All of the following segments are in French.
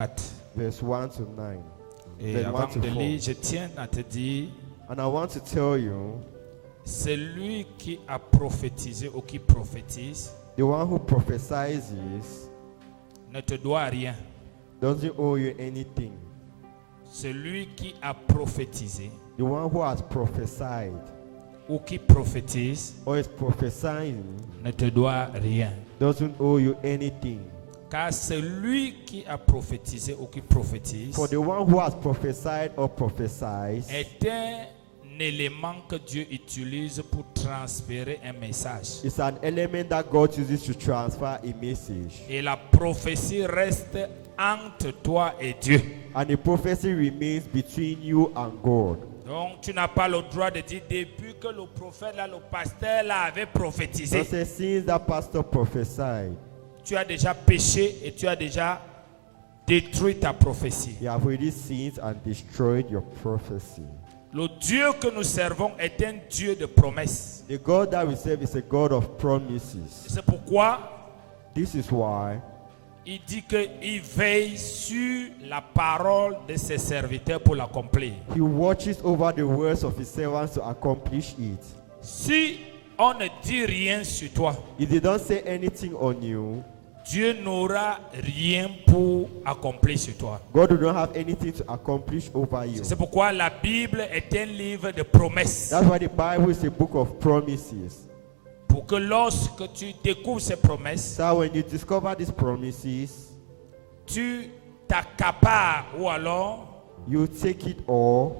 verse 1 to 9. Et Verse avant 1 to de 4. lire, je tiens à te dire, And I want to tell you, celui qui a prophétisé ou qui prophétise the one who prophesies ne te doit rien. doesn't owe you anything. Celui qui a prophétisé The one who has prophesied ou qui prophétise or is prophesying ne te doit rien. doesn't owe you anything. Car celui qui a prophétisé ou qui prophétise For the one who has prophesied or prophesies est un élément que Dieu utilise pour transférer un message. is an element that God uses to transfer a message. Et la prophétie reste entre toi et Dieu. And the prophecy remains between you and God. Donc tu n'as pas le droit de dire depuis que le prophète là, le pasteur là avait prophétisé. So say, since that pastor prophesied, Tu as déjà péché et tu as déjà détruit ta prophétie. you have already sinned and destroyed your prophecy. Le Dieu que nous servons est un Dieu de promesses. The God that we serve is a God of promises. C'est pourquoi This is why il dit qu'il veille sur la parole de ses serviteurs pour l'accomplir. He watches over the words of His servants to accomplish it. Si on ne dit rien sur toi, If they don't say anything on you, Dieu n'aura rien pour accomplir sur toi. God will not have anything to accomplish over you. C'est pourquoi la Bible est un livre de promesses. That's why the Bible is a book of promises. Pour que lorsque tu découvres ces promesses, So when you discover these promises, tu t'accapares ou alors you take it all,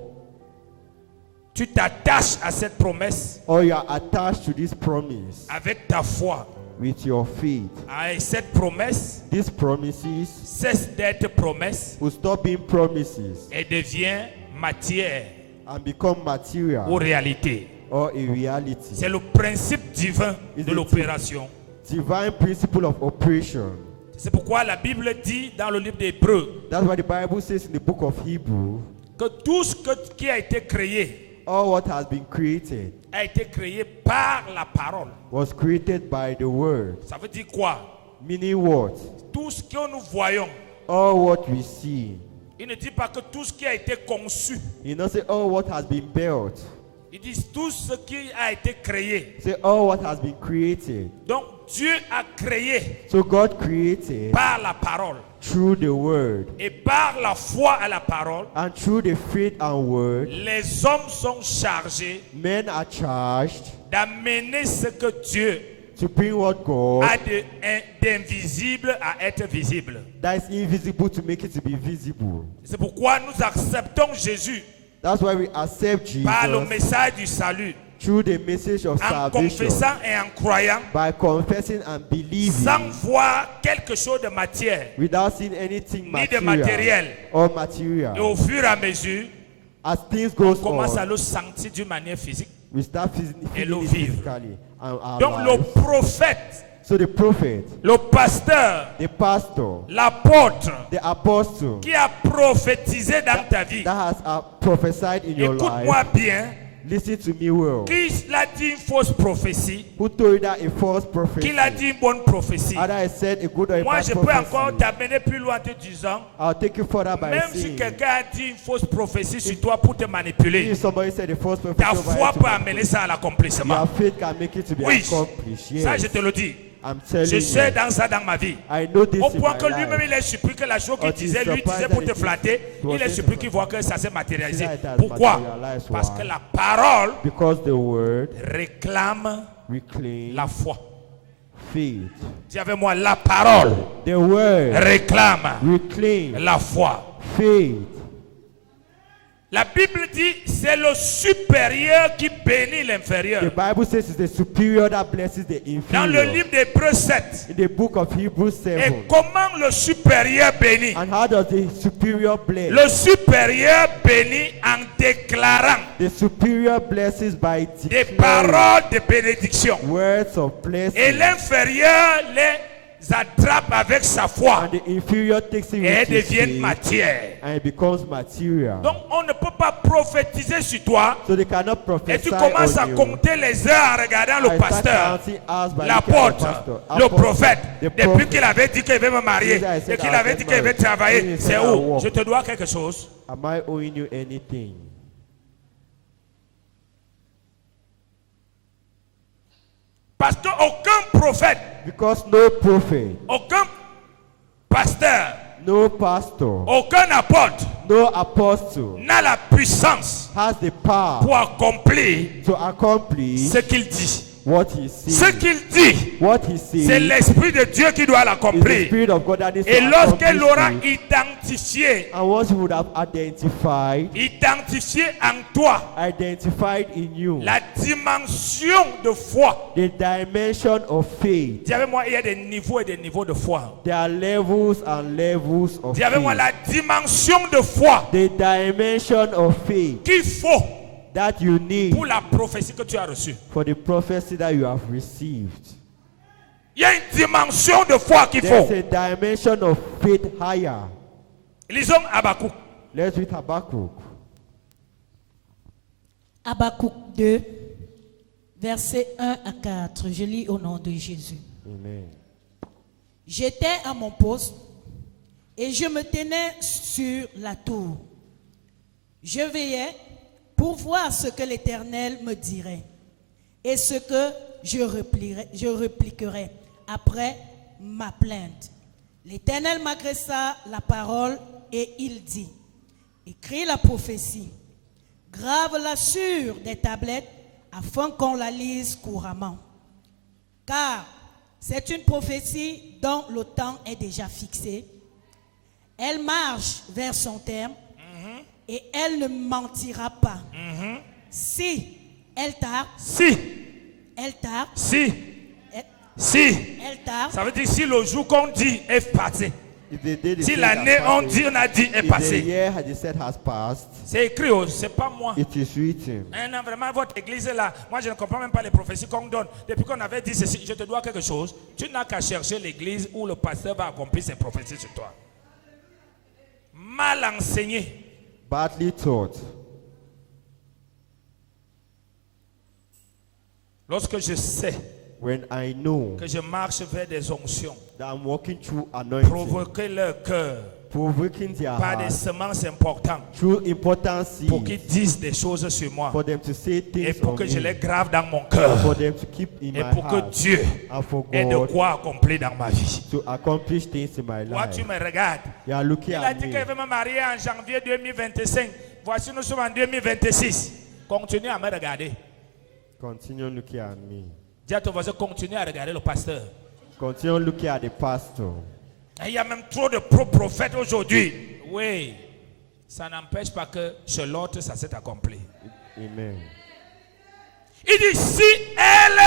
tu t'attaches à cette promesse or you are attached to this promise avec ta foi. with your faith. Et cette promesse These promises cesse d'être promesse will stop being promises et devient matière and become material ou réalité. or a reality. C'est le principe divin de l'opération. Divine principle of operation. C'est pourquoi la Bible dit dans le livre d'Hébreux That's why the Bible says in the book of Hebrew, que tout ce qui a été créé all what has been created a été créé par la parole. was created by the word. Ça veut dire quoi? Meaning what? Tout ce que nous voyons, All what we see. il ne dit pas que tout ce qui a été conçu. You know, say all what has been built. Il dit tout ce qui a été créé. Say all what has been created. Donc Dieu a créé So God created par la parole. through the word. Et par la foi à la parole, And through the faith and word, les hommes sont chargés men are charged d'amener ce que Dieu to bring what God a d'invisible à être visible. that is invisible to make it to be visible. C'est pourquoi nous acceptons Jésus That's why we accept par le Jesus message du salut, through the message of en salvation confessant et en croyant, by confessing and believing sans voir quelque chose de matière without seeing anything ni de material matériel. or Et material. au fur et à mesure, As things on goes commence à on, le sentir d'une manière physique. we start Et le feeling it vivre. physically. And our Donc le lives. prophète, So the prophet, le pasteur, the pastor, l'apôtre the apostle qui a prophétisé dans ta vie, that has prophesied in your écoute-moi life, bien, listen to me well. qui l'a dit une fausse prophétie, Who told you that a false prophecy? qui l'a dit une bonne prophétie. Either I said a good or a Moi, bad je peux encore prophecy. t'amener plus loin en te disant, I'll take you further by même si saying, quelqu'un a dit une fausse prophétie sur toi pour te manipuler, if somebody said a false prophecy, ta over foi you to peut be- amener ça à l'accomplissement. your faith can make it to be Oui, accomplished. ça Yes, je te le dis. I'm telling Je you. sais dans ça dans ma vie. I know this Au in point my que lui-même life. il est surpris que la chose qu'il But he's disait, lui disait surprised pour that te it flatter, was il est saying surpris to qu'il voit que ça s'est matérialisé. See that it has Pourquoi? materialized. Parce Why? que la parole Because the word réclame reclaims la foi. faith. Dis avec moi, la parole The word réclame reclaims la foi. faith. La Bible dit c'est le supérieur qui bénit The l'inférieur. Bible says it's the superior that blesses the Dans le inferior. livre d'Hébreux 7. In the book of Hebrews 7. Et comment le supérieur bénit? And how does the superior bless? Le supérieur bénit en déclarant The superior blesses by des declaring paroles de bénédiction. words of Et blessing. l'inférieur les attrape avec sa foi And the inferior takes it et elle with his devient faith, matière. and it becomes material. Donc on ne peut pas prophétiser sur toi So they cannot et prophesy tu commences à on you. compter les heures en regardant le I start pasteur, counting hours by looking at the l'apôtre, pastor, le apostle, prophète. the Depuis prophet. qu'il avait dit qu'il veut me marier Jesus, I et said, qu'il I'll avait get dit qu'il veut married. travailler, Jesus c'est said, I'll où? walk. Je te dois quelque chose. Am I owing you anything? Parce qu'aucun prophète, Because no prophet, aucun pasteur, no pastor, aucun apôtre no apostle n'a la puissance has the power pour accomplir to accomplish ce qu'il dit. what he Ce says. qu'il dit, What he c'est says l'Esprit de Dieu qui doit is the l'accomplir. Spirit of God that needs Et to lorsqu'elle accomplish l'aura it. identifié And once you would have identified en toi in you la dimension de foi. the dimension of faith. Dis avec moi, il y a des niveaux et des niveaux de foi. There are levels and levels of Dis avec moi, faith. la dimension de foi The dimension of faith qu'il faut that you need pour la prophétie que tu as reçue. for the prophecy that you have received. Il y a une dimension de foi qu'il There's faut. a dimension of faith higher. Lisons Habakkuk. Let's read Habakkuk. Habakkuk 2, versets 1 à 4. Je lis au nom de Jésus. Amen. J'étais à mon poste et je me tenais sur la tour. Je veillais pour voir ce que l'Éternel me dirait et ce que je répliquerais après ma plainte. L'Éternel m'adressa la parole et il dit, écris la prophétie, grave-la sur des tablettes afin qu'on la lise couramment. Car c'est une prophétie dont le temps est déjà fixé. Elle marche vers son terme et elle ne mentira pas. Si elle tarde, elle tarde, elle tarde, Ça veut dire si le jour qu'on dit est passé. If the day they Si said l'année has on passed, dit, on a dit est if the passé. year they said has passed, C'est écrit, oh, c'est pas moi. it is written. Non, vraiment, votre église est là. Moi, je ne comprends même pas les prophéties qu'on donne. Depuis qu'on avait dit ceci, je te dois quelque chose. Tu n'as qu'à chercher l'église où le pasteur va accomplir ses prophéties sur toi. Mal enseigné. Badly taught. Lorsque je sais When I know que je marche vers des onctions, that I'm walking through anointing, provoquer leur cœur provoking their par des heart semences importantes through important pour seeds, qu'ils disent des choses sur moi for them to say et things pour on que je me, les grave dans mon for cœur them to keep in et my pour que heart, Dieu and for ait de God quoi accomplir dans ma vie. to accomplish things in my Toi, life. tu me regardes. You are looking Il a at dit me. qu'il veut me marier en janvier 2025. Voici, nous sommes en 2026. Continue à me regarder. Continue looking at me. Dis à ton voisin, continue à regarder le pasteur. Continue looking at the pastor. Et il y a même trop de prophètes aujourd'hui. Oui, ça n'empêche pas que chez l'autre, ça s'est accompli. Amen. Il dit, si elle,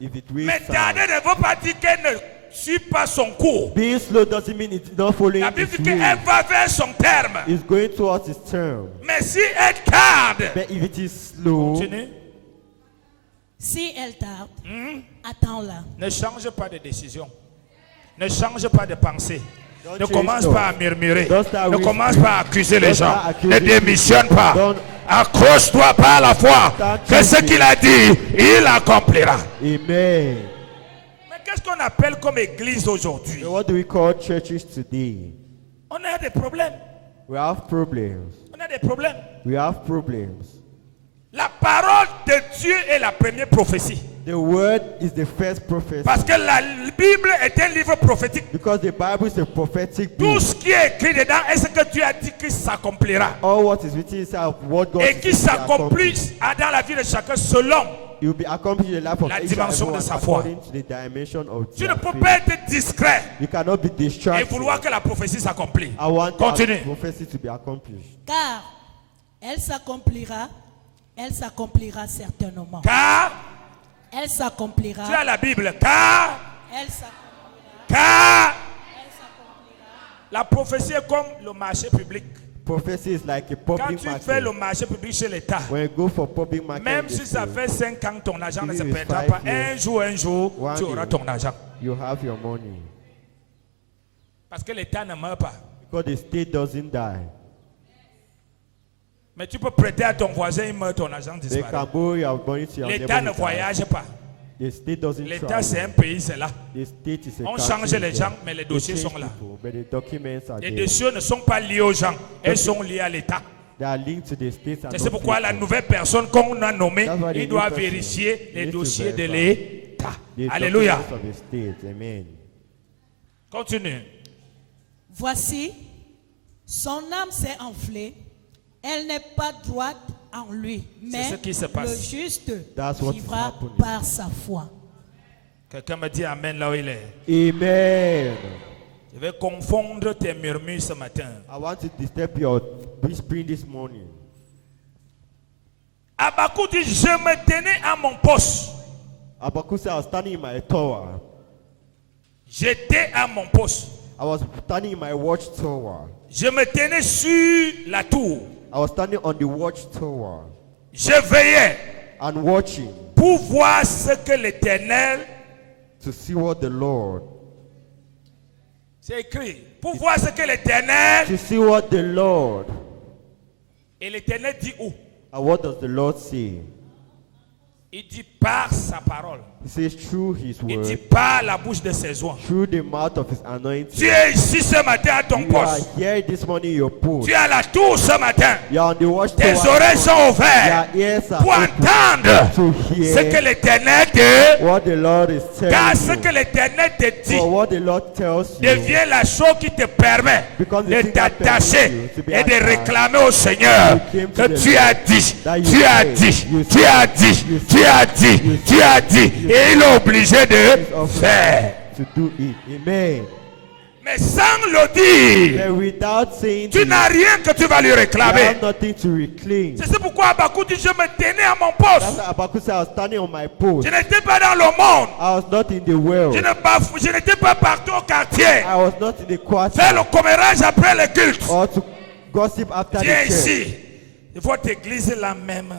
If it mais waits tardez, ne veut pas dire qu'elle ne suit pas son cours. being slow doesn't mean it's not following La Bible its dit qu'elle way. va vers son terme. It's going towards its term. Mais si elle tarde, But if it is slow, continue. si elle tarde, attends-la. Ne change pas de décision. Ne change pas de pensée. Don't Ne change commence thought. pas à murmurer. Don't start Ne whispering. commence pas à accuser les Don't gens. start accusing Ne démissionne people. pas. Don't- Accroche-toi pas à la foi Start que ce choosing. qu'il a dit, il accomplira. amen. Mais qu'est-ce qu'on appelle comme église aujourd'hui? So what do we call churches today? On a des problèmes. We have problems. On a des problèmes. We have problems. La parole de Dieu est la première prophétie. The word is the first prophecy. Parce que la Bible est un livre prophétique. Because the Bible is a prophetic Tout book. ce qui est écrit dedans est ce que Dieu a dit qui s'accomplira. All what is written inside of what God Et qui is will be accomplished. s'accomplit dans la vie de chacun selon. It will be accomplished in the life of La each and dimension de everyone sa foi. according to the dimension of Tu ne their peux faith. pas être discret You cannot be et distracted. vouloir que la prophétie s'accomplisse. I want Continue. the prophecy to be accomplished. Car elle s'accomplira certainement. Car, Elle tu s'accomplira. as la Bible, car, Elle s'accomplira. car, Elle s'accomplira. la prophétie est comme le marché public. Prophecy is like a Quand public tu fais market. le marché public chez l'État, When you go for public market, même in si the ça state, fait 5 ans, ton argent ne se Even if perdra it's pas. 5 years, Un jour, one tu auras day. ton argent. you have your money. Parce que l'État ne meurt pas. Because the state doesn't die. Mais tu peux prêter à ton voisin, il meurt, ton argent They can disparaît. borrow your money to your L'État ne neighbor. voyage pas. The state doesn't L'État, c'est un travel. pays, c'est là. The state is a On country change les there. gens, mais les They dossiers change sont là. people, but the documents are Les there. dossiers ne sont pas liés aux gens, elles sont liées à l'État. They are linked to the states and Et c'est not pourquoi la people. nouvelle personne qu'on a nommée, That's why the il new doit person vérifier les needs to dossiers de verify l'État. The Alléluia. documents of the state. Amen. Continue. Voici, son âme s'est enflée, elle n'est pas droite en lui, mais ce qui se passe. le juste That's what is vivra happening. par sa foi. Quelqu'un me dit Amen là où il est. Amen. Je vais confondre tes murmures ce matin. I want to disturb your whispering this morning. Habakkuk dit, je me tenais à mon poste. Habakkuk said, I was standing in my tower. J'étais à mon poste. I was standing in my watchtower. Je me tenais sur la tour. I was standing on the watchtower Je veillais and watching pour voir ce que l'Éternel, to see what the Lord, c'est écrit, pour voir ce que l'Éternel, to see what the Lord, et l'Éternel dit où? and what does the Lord say? Il dit par sa parole. He says through his Il dit word, par la bouche de ses oies. through the mouth of his Tu anointing. es ici ce matin à ton You are poste. here this morning, your post. Tu es à la tour ce matin. You are on the Tes watchtower. oreilles sont ouvertes Your ears are pour open entendre to ce que hear l'Éternel te... what the Lord is Car ce telling que you. l'Éternel te dit For what the Lord tells you devient la chose qui te permet becomes the de thing that t'attacher permits you to be et de attached. réclamer au Seigneur You came to que the tu as Lord, dit, that you tu as said, dit, you tu as said, dit, you tu as said, dit, you tu as dit, you et il est obligé de faire. to do it. Amen. Mais sans le dire, But without saying tu to n'as rien que tu vas lui you réclamer. have nothing to reclaim. C'est pourquoi Habakkuk dit, je me tenais à mon That's poste. why Habakkuk said, I was standing on my post. Je n'étais pas dans le monde. I was not in the world. Je n'étais pas partout au quartier. I was not in the quarter Faire le commérage après le culte. or to gossip after Viens the church. ici. Votre église là même.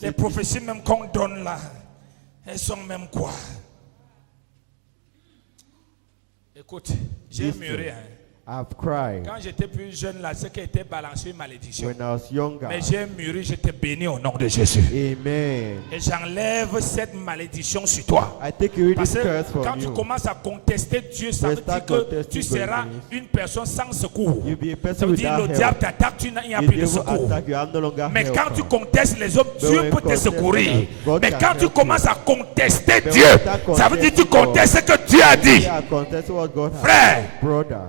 Les prophéties même qu'on donne là. Elles sont même quoi? Écoute, j'ai Listen. muré. Hein. I've cried Quand j'étais plus jeune là, c'est qui était balancé une malédiction. when I was younger. Mais j'ai mûri, je t'ai béni au nom de Jésus. Amen. Et j'enlève cette malédiction sur toi. I take away Parce this curse que quand from tu you. commences à contester Dieu, ça You veut dire start que contesting tu seras God. une personne sans secours. You'll be a Ça person veut dire without le help. diable t'attaque, il n'y a The plus de devil secours. attack you, I'm no longer Mais help. quand tu contestes les hommes, But Dieu when peut te contest secourir. others, God Mais can quand tu help commences à contester But Dieu, when you start ça veut dire que tu contesting contestes ce que Dieu a dit. Yeah, contest what God has Frère. said. Brother,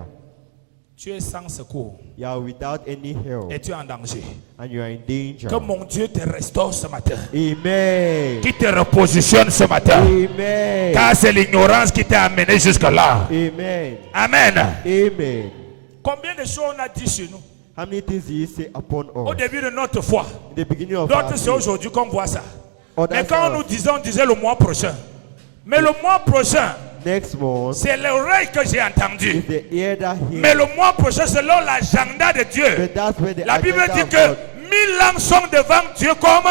Tu es sans secours you are without any help et tu es en danger. and you are in danger. Que mon Dieu te restaure ce matin. Amen. Qui te repositionne ce matin. Amen. Car c'est l'ignorance qui t'a amené jusque-là. Amen. Amen. Amen. Combien de choses on a dit sur nous How many things did he say upon au us? début de notre foi? In the beginning of our D'autres, c'est faith. aujourd'hui qu'on voit ça. Others Mais quand are nous disons, on disait le mois prochain. Mais le mois prochain, next month c'est l'oreille que j'ai is entendue. the ear that Mais hears. le mois prochain, selon l'agenda de Dieu, But that's where the la Bible agenda dit of que God, 1000 ans sont devant Dieu comme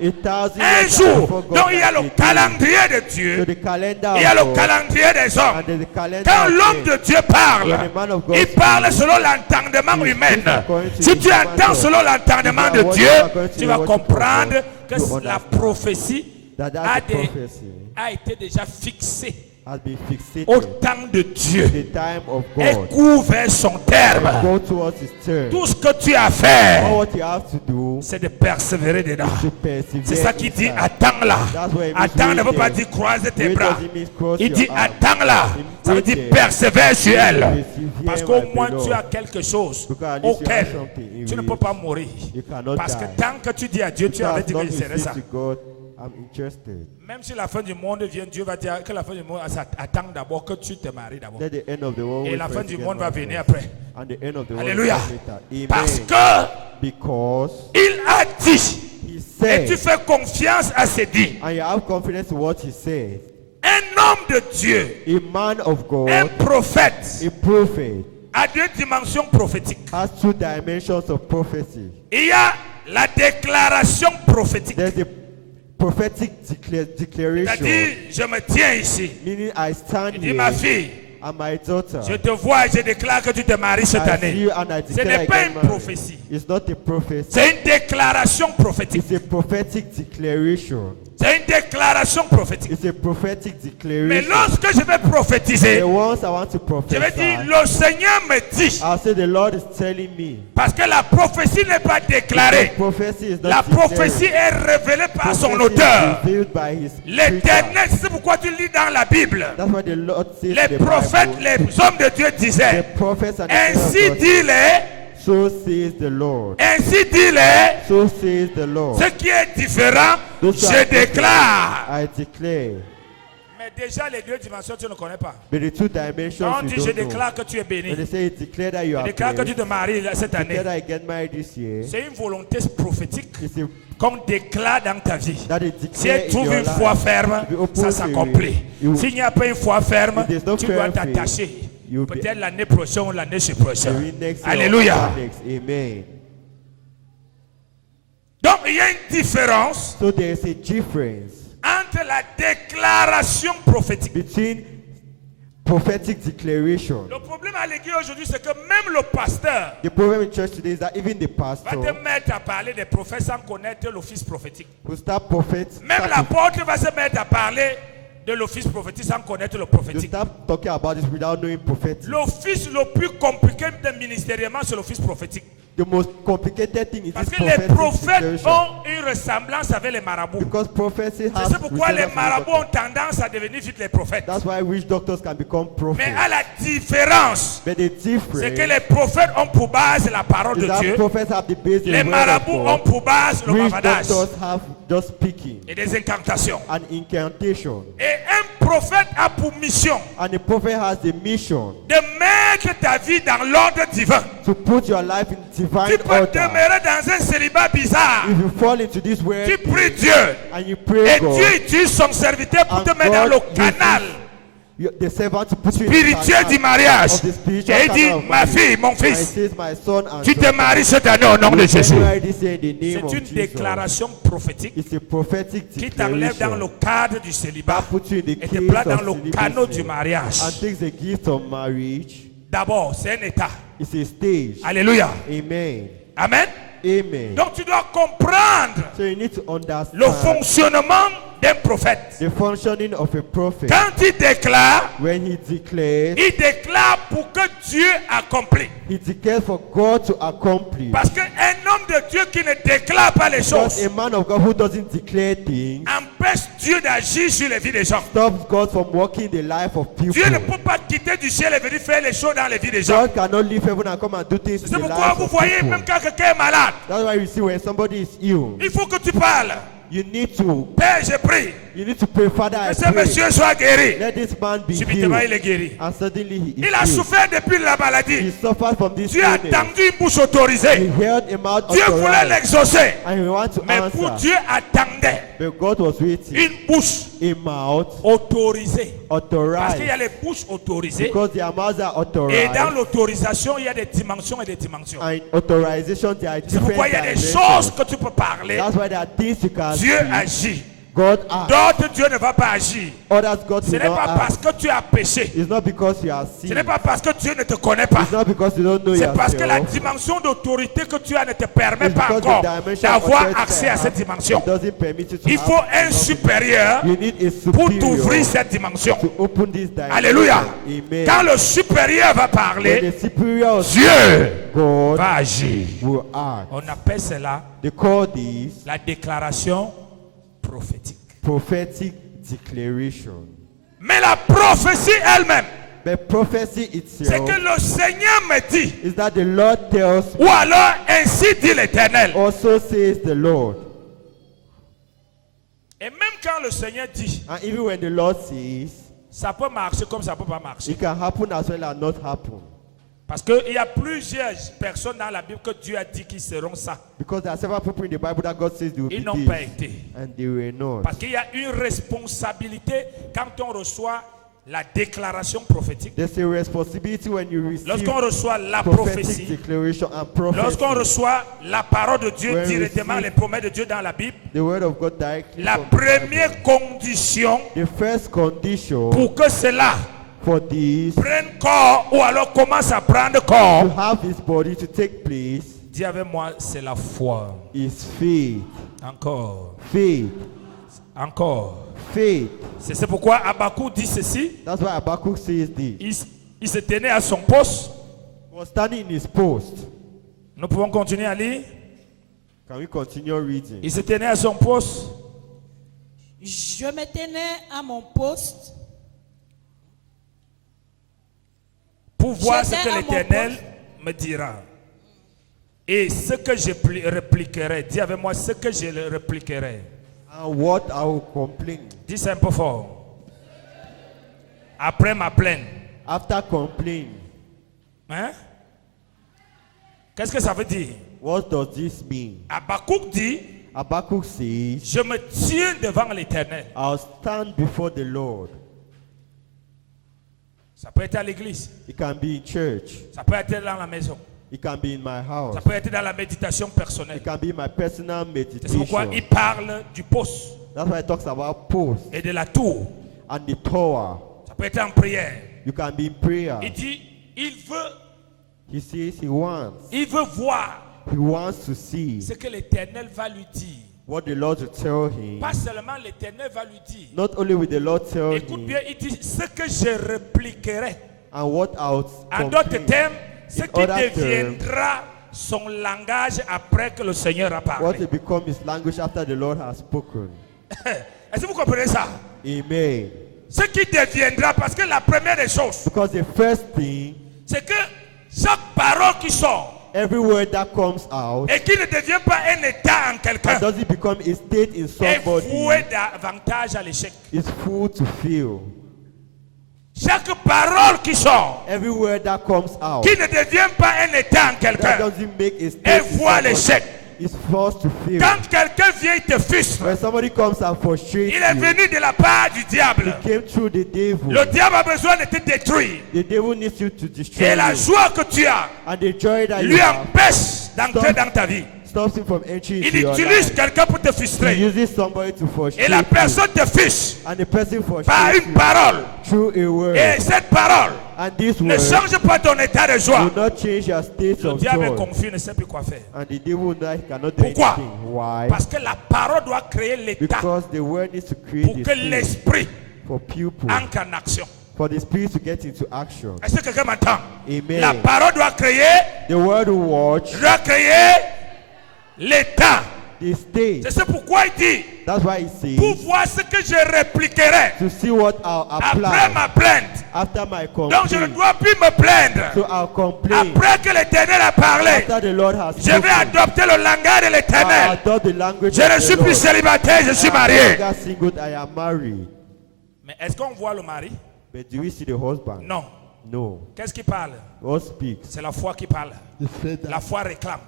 1,000 un years jour. before God Donc il y a has le made it. calendrier de So Dieu. the calendar Il y a of le God calendrier des hommes. and there's the calendar Quand of l'homme men. de Dieu parle, When the man of God il parle speaks, selon l'entendement he humain. speaks according to Si his tu human entends thought. selon l'entendement If de you are Dieu, watching according to tu the vas worship of comprendre God, que you la understand prophétie that a, that's the prophecy a été déjà fixée has been fixated. au temps de Dieu. The time of Et God. court vers son terme. Go towards his turn. Tout ce que tu as fait, All what you have to do c'est de persévérer dedans. to persevere. C'est ça qui dit inside. attends là. That's why it means Attends ne veut wait pas there. dire croiser tes Wait bras. doesn't mean cross Il your dit arms. attends là. Ça veut Wait dire there. persévère sur elle. Persevere, Parce my qu'au moins beloved. tu as quelque chose Because at least you auquel have something in tu ne which peux pas mourir. you cannot Parce que die. tant que tu dis à Dieu, tu avais Because dit long que you je serais say ça. to God, I'm interested. Même si la fin du monde vient, Dieu va dire que la fin du monde, ça attend d'abord que tu te maries d'abord. Let the end of the world Et wait la for fin us to du get monde va married venir first. après. And the end of the world Alléluia. will come later. Parce Amen. que Because il a dit, he et tu said, fais confiance à ce dit, and you have confidence in what he said. un homme de Dieu, A man of God, un prophète, a prophet, a deux dimensions prophétiques. has two dimensions of prophecy. Il y a la déclaration prophétique. There's the prophetic declaration. C'est-à-dire, je me tiens ici. Meaning I stand Il dit, here ma fille, and my daughter. je te vois et je déclare que tu te maries cette I see année. you and I Ce declare n'est I pas get une married. prophétie. It's not a prophecy. C'est une déclaration prophétique. It's a prophetic declaration. C'est une déclaration prophétique. It's a prophetic Mais declaration. lorsque je vais prophétiser, The ones I want to je vais dire, prophesy, le Seigneur me dit, I'll say the Lord is telling me. parce que la prophétie n'est pas déclarée. The prophecy is not La declared. prophétie est révélée par son Prophecy is auteur. revealed by his preacher. L'Éternel, c'est pourquoi tu lis dans la Bible. That's what the Lord says Les in the prophètes, Bible. les hommes de Dieu The disaient, prophets and the ainsi prophets, dit-les, so says the Lord. ainsi dis-les, So says the Lord. ce qui est différent, Those who je are déclare. I declare. Mais déjà, les deux dimensions, tu ne connais pas. But the two dimensions Quand on you dit je don't know. déclare que tu es béni, When they say declare that you je are déclare que tu blessed, te maries cette année, declare that I get married this year, c'est une volonté prophétique it's a, qu'on déclare dans ta vie. that is Si declared elle in trouve your une foi life. ferme, If you oppose ça it, s'accomplit. you- S'il n'y a pas une foi ferme, If there's no tu dois firm faith, t'attacher. you'll be- Peut-être l'année prochaine ou l'année prochaine. the next year or Alléluia. next. Amen. Donc il y a une différence So there is a difference entre la déclaration prophétique. between prophetic declaration. Le problème à l'église aujourd'hui, c'est que même le pasteur The problem in church today is that even the va pastor te mettre à parler des prophètes sans connaître l'office prophétique. who start prophets, Même l'apôtre va se mettre à parler de l'office prophétique sans connaître le to prophétique. start talking about this without knowing prophetic. L'office le plus compliqué de ministériellement, c'est l'office prophétique. The most complicated thing is Parce this que les prophetic prophètes declaration. ont une ressemblance avec les marabouts. Because prophecy has C'est pourquoi les resemblance with marabouts doctor. ont tendance à devenir vite les prophètes. That's why witch doctors can become Mais prophets. à la différence, But the c'est que difference les prophètes ont pour base la parole is de that Dieu. prophets have the base in Les the word marabouts of ont God. pour base le Witch bavardage doctors have just speaking et des incantations. and incantation. Et un prophète a pour mission And the prophet has the mission de mettre ta vie dans l'ordre divin. to put your life in divine Tu peux order. demeurer dans un célibat bizarre. If you fall into this way Tu pries Dieu. and you pray Et God, Dieu utilise son serviteur pour And te mettre dans le God canal the servant to put you in the spirituel canal du mariage. of the spiritual Et il dit, canal of ma marriage. fille, mon And it fils, says, my son and tu te daughter, maries cette année au nom de you Jésus. get married this year in the name C'est of une Jesus. déclaration prophétique It's a prophetic qui t'enlève dans le declaration cadre du célibat that puts you in the et te case place dans of le canot du celibacy mariage. and takes the gift of marriage. D'abord, c'est un état. It's a stage. Alléluia. Amen. Amen. Amen. Donc tu dois comprendre So you need to le understand fonctionnement d'un prophète. the functioning of a prophet. Quand il déclare, When he declares, il déclare pour que Dieu accomplisse. he declares for God to accomplish. Parce qu'un homme de Dieu qui ne déclare pas les Because choses a man of God who doesn't declare things empêche Dieu d'agir sur les vies des gens. stops God from working the life of people. Dieu ne peut pas quitter du ciel et venir faire les choses dans les vies des gens. God cannot leave heaven and come and do things in C'est the pourquoi life vous of voyez, people. même quand quelqu'un est malade, That's why you see when somebody is ill, il faut que tu parles. you need to Père, je prie pray, Father, I que ce pray. monsieur soit guéri. Let this man be Subitement, il healed. est guéri. And suddenly he Il is a healed. souffert depuis la He maladie. suffered from this Dieu a illness. attendu une bouche He autorisée. held him out Dieu voulait authorized. l'exaucer. And he wanted to Mais pour answer. Dieu attendait But God was waiting. une bouche A mouth autorisée. Parce qu'il y authorized. a les bouches autorisées. Because their mouths are Et dans authorized. l'autorisation, il y a des dimensions et des dimensions. And authorization, there are C'est different pourquoi il y a des dimensions. choses que tu peux parler. That's why there are things you can Dieu see. agit. God acts. D'autres, Dieu ne va pas agir. Others, God Ce will n'est not pas parce act. que tu as péché. It's not because you are Ce sin. n'est pas parce que Dieu ne te connaît pas. It's not because you don't know C'est parce que la yourself. dimension d'autorité que tu as ne te permet It's pas because encore the dimension of d'avoir authority accès I à cette have, dimension. it doesn't permit you to Il have faut un it. supérieur You need a pour t'ouvrir superior cette dimension. to open this dimension. Alléluia. Amen. Quand le supérieur va When parler, the superior Dieu God va agir. will act. On appelle cela They call this la déclaration prophétique. prophetic declaration. Mais la prophétie elle-même, But prophecy c'est itself que le Seigneur me dit, is that the Lord tells me, ou alors ainsi dit l'Éternel. also says the Lord. Et même quand le Seigneur dit, And even when the Lord says, ça peut marcher comme ça peut pas marcher. it can happen as well as not happen. Parce qu'il y a plusieurs personnes dans la Bible que Dieu a dit qu'ils seront ça. Because there are several people in the Bible that God says they will Ils be n'ont this, pas été. and they were not. Parce qu'il y a une responsabilité quand on reçoit la déclaration prophétique, There's a responsibility when you receive lorsqu'on reçoit la prophetic prophétie, declaration and prophecy. lorsqu'on reçoit la parole de Dieu When we directement, receive les promesses de Dieu dans la Bible, The word of God directly la from the Bible. première condition The first condition pour que cela for this prenne corps ou alors commence à prendre to corps, have his body to take place dis avec moi, c'est la foi. is faith. Encore, Faith. encore. Faith. C'est pourquoi Habakkuk dit ceci. That's why Habakkuk says this. Il se tenait à son poste. He was standing in his post. Nous pouvons continuer à lire. Can we continue reading? Il se tenait à son poste. Je me tenais à mon poste. Pour voir ce J'étais que à mon l'Éternel poste. me dira. Et ce que je répliquerai. Dis avec moi ce que je répliquerai. And what I will complain. Dis ça un peu fort. Après ma plainte. After complain, Hein? Qu'est-ce que ça veut dire? what does this mean? Habakkuk dit, Habakkuk says, je me tiens devant l'Éternel. I'll stand before the Lord. Ça peut être à l'église. It can be in church. Ça peut être dans la maison. It can be in my house. Ça peut être dans la méditation personnelle. It can be my personal C'est pourquoi meditation. il parle du poste That's why it talks about post et de la tour. and the tower. Ça peut être en prière. You can be in prayer. Il dit, He says he wants voir to see ce que l'Éternel va lui dire. what the Lord will tell him. Pas seulement l'Éternel va lui dire. Not only will the Lord tell Écoute him bien, il dit ce que je répliquerai. and what I'll En d'autres complain. termes, ce In qui other deviendra son langage après que le Seigneur a What parlé. will become his language after the Lord has spoken. Est-ce que vous comprenez ça? Amen. Ce qui deviendra, parce que la première des choses, Because the first thing, c'est que chaque parole qui sort every word that comes out, et qui ne devient pas un état en and quelqu'un doesn't become a state in est voué somebody, davantage à l'échec. is full to fail. Chaque parole qui sort, Every word that comes out, qui ne devient pas un état en that quelqu'un, doesn't make a est state in voué à somebody, l'échec. is forced to fail. Quand quelqu'un vient et te frustre, When somebody comes and frustrates il est you, venu de la part du diable. it came through the devil. Le diable a besoin de te détruire. The devil needs you to destroy Et la you. joie que tu as And the joy that you lui have empêche d'entrer dans ta vie. stops him from entering into Il your utilise life. quelqu'un pour te He frustrer. uses somebody to frustrate Et la you. personne te frustre And the person par frustrates une you parole. through a word. Et cette parole And this ne word change pas ton état de joie. will not change your state Le of diable est joy. confus, ne sait plus quoi faire. And the devil now cannot do Pourquoi? anything. Why? Parce que la parole doit créer l'état Because the word needs to create pour a que state l'esprit for people, entre en action. for the spirit to get into action. Est-ce que quelqu'un m'entend? Amen. La parole doit créer The word will watch l'état. the state. C'est pourquoi il dit, That's why he pour says, voir ce que je répliquerai to see what I'll après apply ma plainte. after my Donc je ne complaint. dois plus me plaindre. So I'll complain Après que l'Éternel a parlé, after the Lord has je vais spoken. adopter le langage de I'll l'Éternel. adopt the language Je ne of suis the plus Lord. célibataire, je suis I am marié. no longer single, I am married. Mais est-ce qu'on voit le mari? But do we see the husband? Non. No. Qu'est-ce qui parle? God speaks. C'est la foi qui parle. The faith, La foi réclame.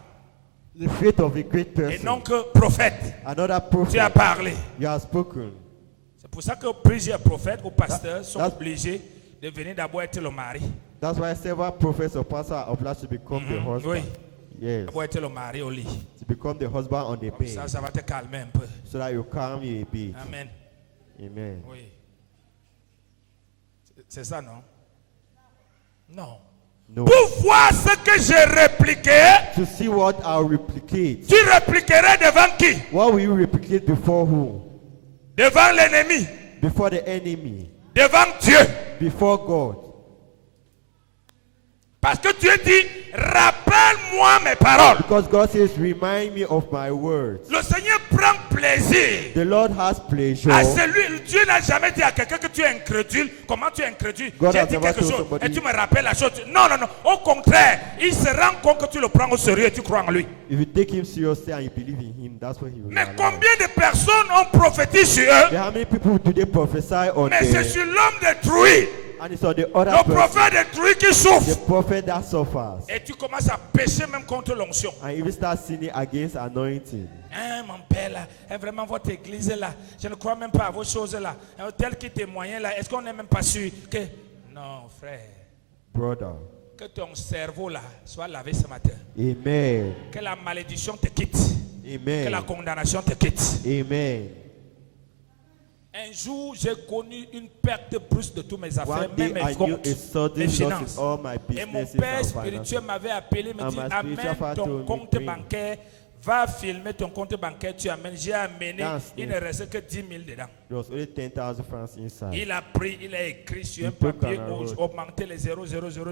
the faith of a great Et non person. que prophète. Another Tu as prophet. parlé. You have spoken. C'est pour ça que plusieurs prophètes ou pasteurs sont That's- obligés de venir d'abord être le mari. That's why several prophets or pastors are obliged to become the Oui. husband. Yes. D'abord être le mari au lit. To become the husband on the Comme ça, bed. ça va te calmer un peu. So that you calm you a bit. Amen. Amen. Oui. C'est ça, non? Non. No. Pour voir ce que j'ai répliqué, To see what I'll replicate. tu répliquerais devant qui? What will you replicate before who? Devant l'ennemi. Before the enemy. Devant Dieu. Before God. Parce que Dieu dit, rappelle-moi mes paroles. Because God says, remind me of my words. Le Seigneur prend plaisir The Lord has pleasure. à celui. Dieu n'a jamais dit à quelqu'un que tu es incrédule. Comment tu es incrédule? God J'ai has dit never quelque told chose somebody- et tu me rappelles la chose. Non, non, non. Au contraire, il se rend compte que tu le prends au sérieux et tu crois en lui. If you take him seriously and you believe in him, that's what he will Mais allow. combien de personnes ont prophétisé sur eux? How many people do they prophesy on Mais c'est them? sur l'homme détruit And it's on the other Le person, prophète détruit qui the souffre. prophet that suffers. Et tu commences à pécher même contre l'onction. And even start sinning against anointing. Hein, mon père là, hein, vraiment votre église là, je ne crois même pas à vos choses là. Hein, tel qui témoignait là, est-ce qu'on n'est même pas sûr que... Non, frère. Brother. Que ton cerveau là soit lavé ce matin. Amen. Que la malédiction te quitte. Que la Amen. condamnation te quitte. Amen. Un jour, j'ai connu une perte de plus de tous mes affaires, One même day mes I knew comptes, a sudden mes loss finances. in all my Et mon businesses père and spirituel finances. m'avait appelé, me And dit, my amène spiritual father ton told me, compte bring. bancaire, va filmer ton compte bancaire, tu amènes. J'ai amené, That's il it. ne restait que 10 000 dedans. There was only 10,000 francs inside. Il a pris, il a écrit sur un Il took papier on a rouge, road. augmenter les 000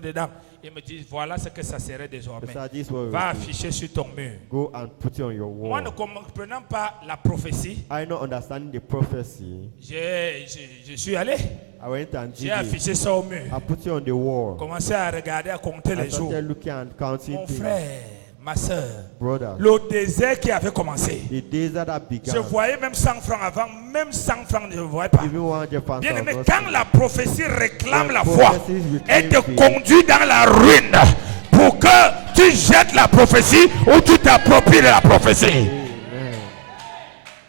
dedans. Il me dit, voilà ce que ça serait désormais. Besides this, what we Va will do, afficher sur ton mur. go and put it on your Moi, ne wall. comprenant pas la prophétie, I not understanding the prophecy. je suis allé, I went and did j'ai it. affiché ça au mur. I put it on the wall. Commencé à regarder, à compter I les jours. started looking and counting Mon things. frère, ma soeur, Brother, le désert qui avait commencé. the days that I Je began, voyais même 100 francs avant, même 100 francs, je ne voyais pas. even 100 francs, Bien I aimé, was quand not la prophétie réclame When la foi, prophecies elle te reclaim faith, conduit dans la ruine pour que tu jettes la prophétie ou tu t'appropries de la prophétie. Amen.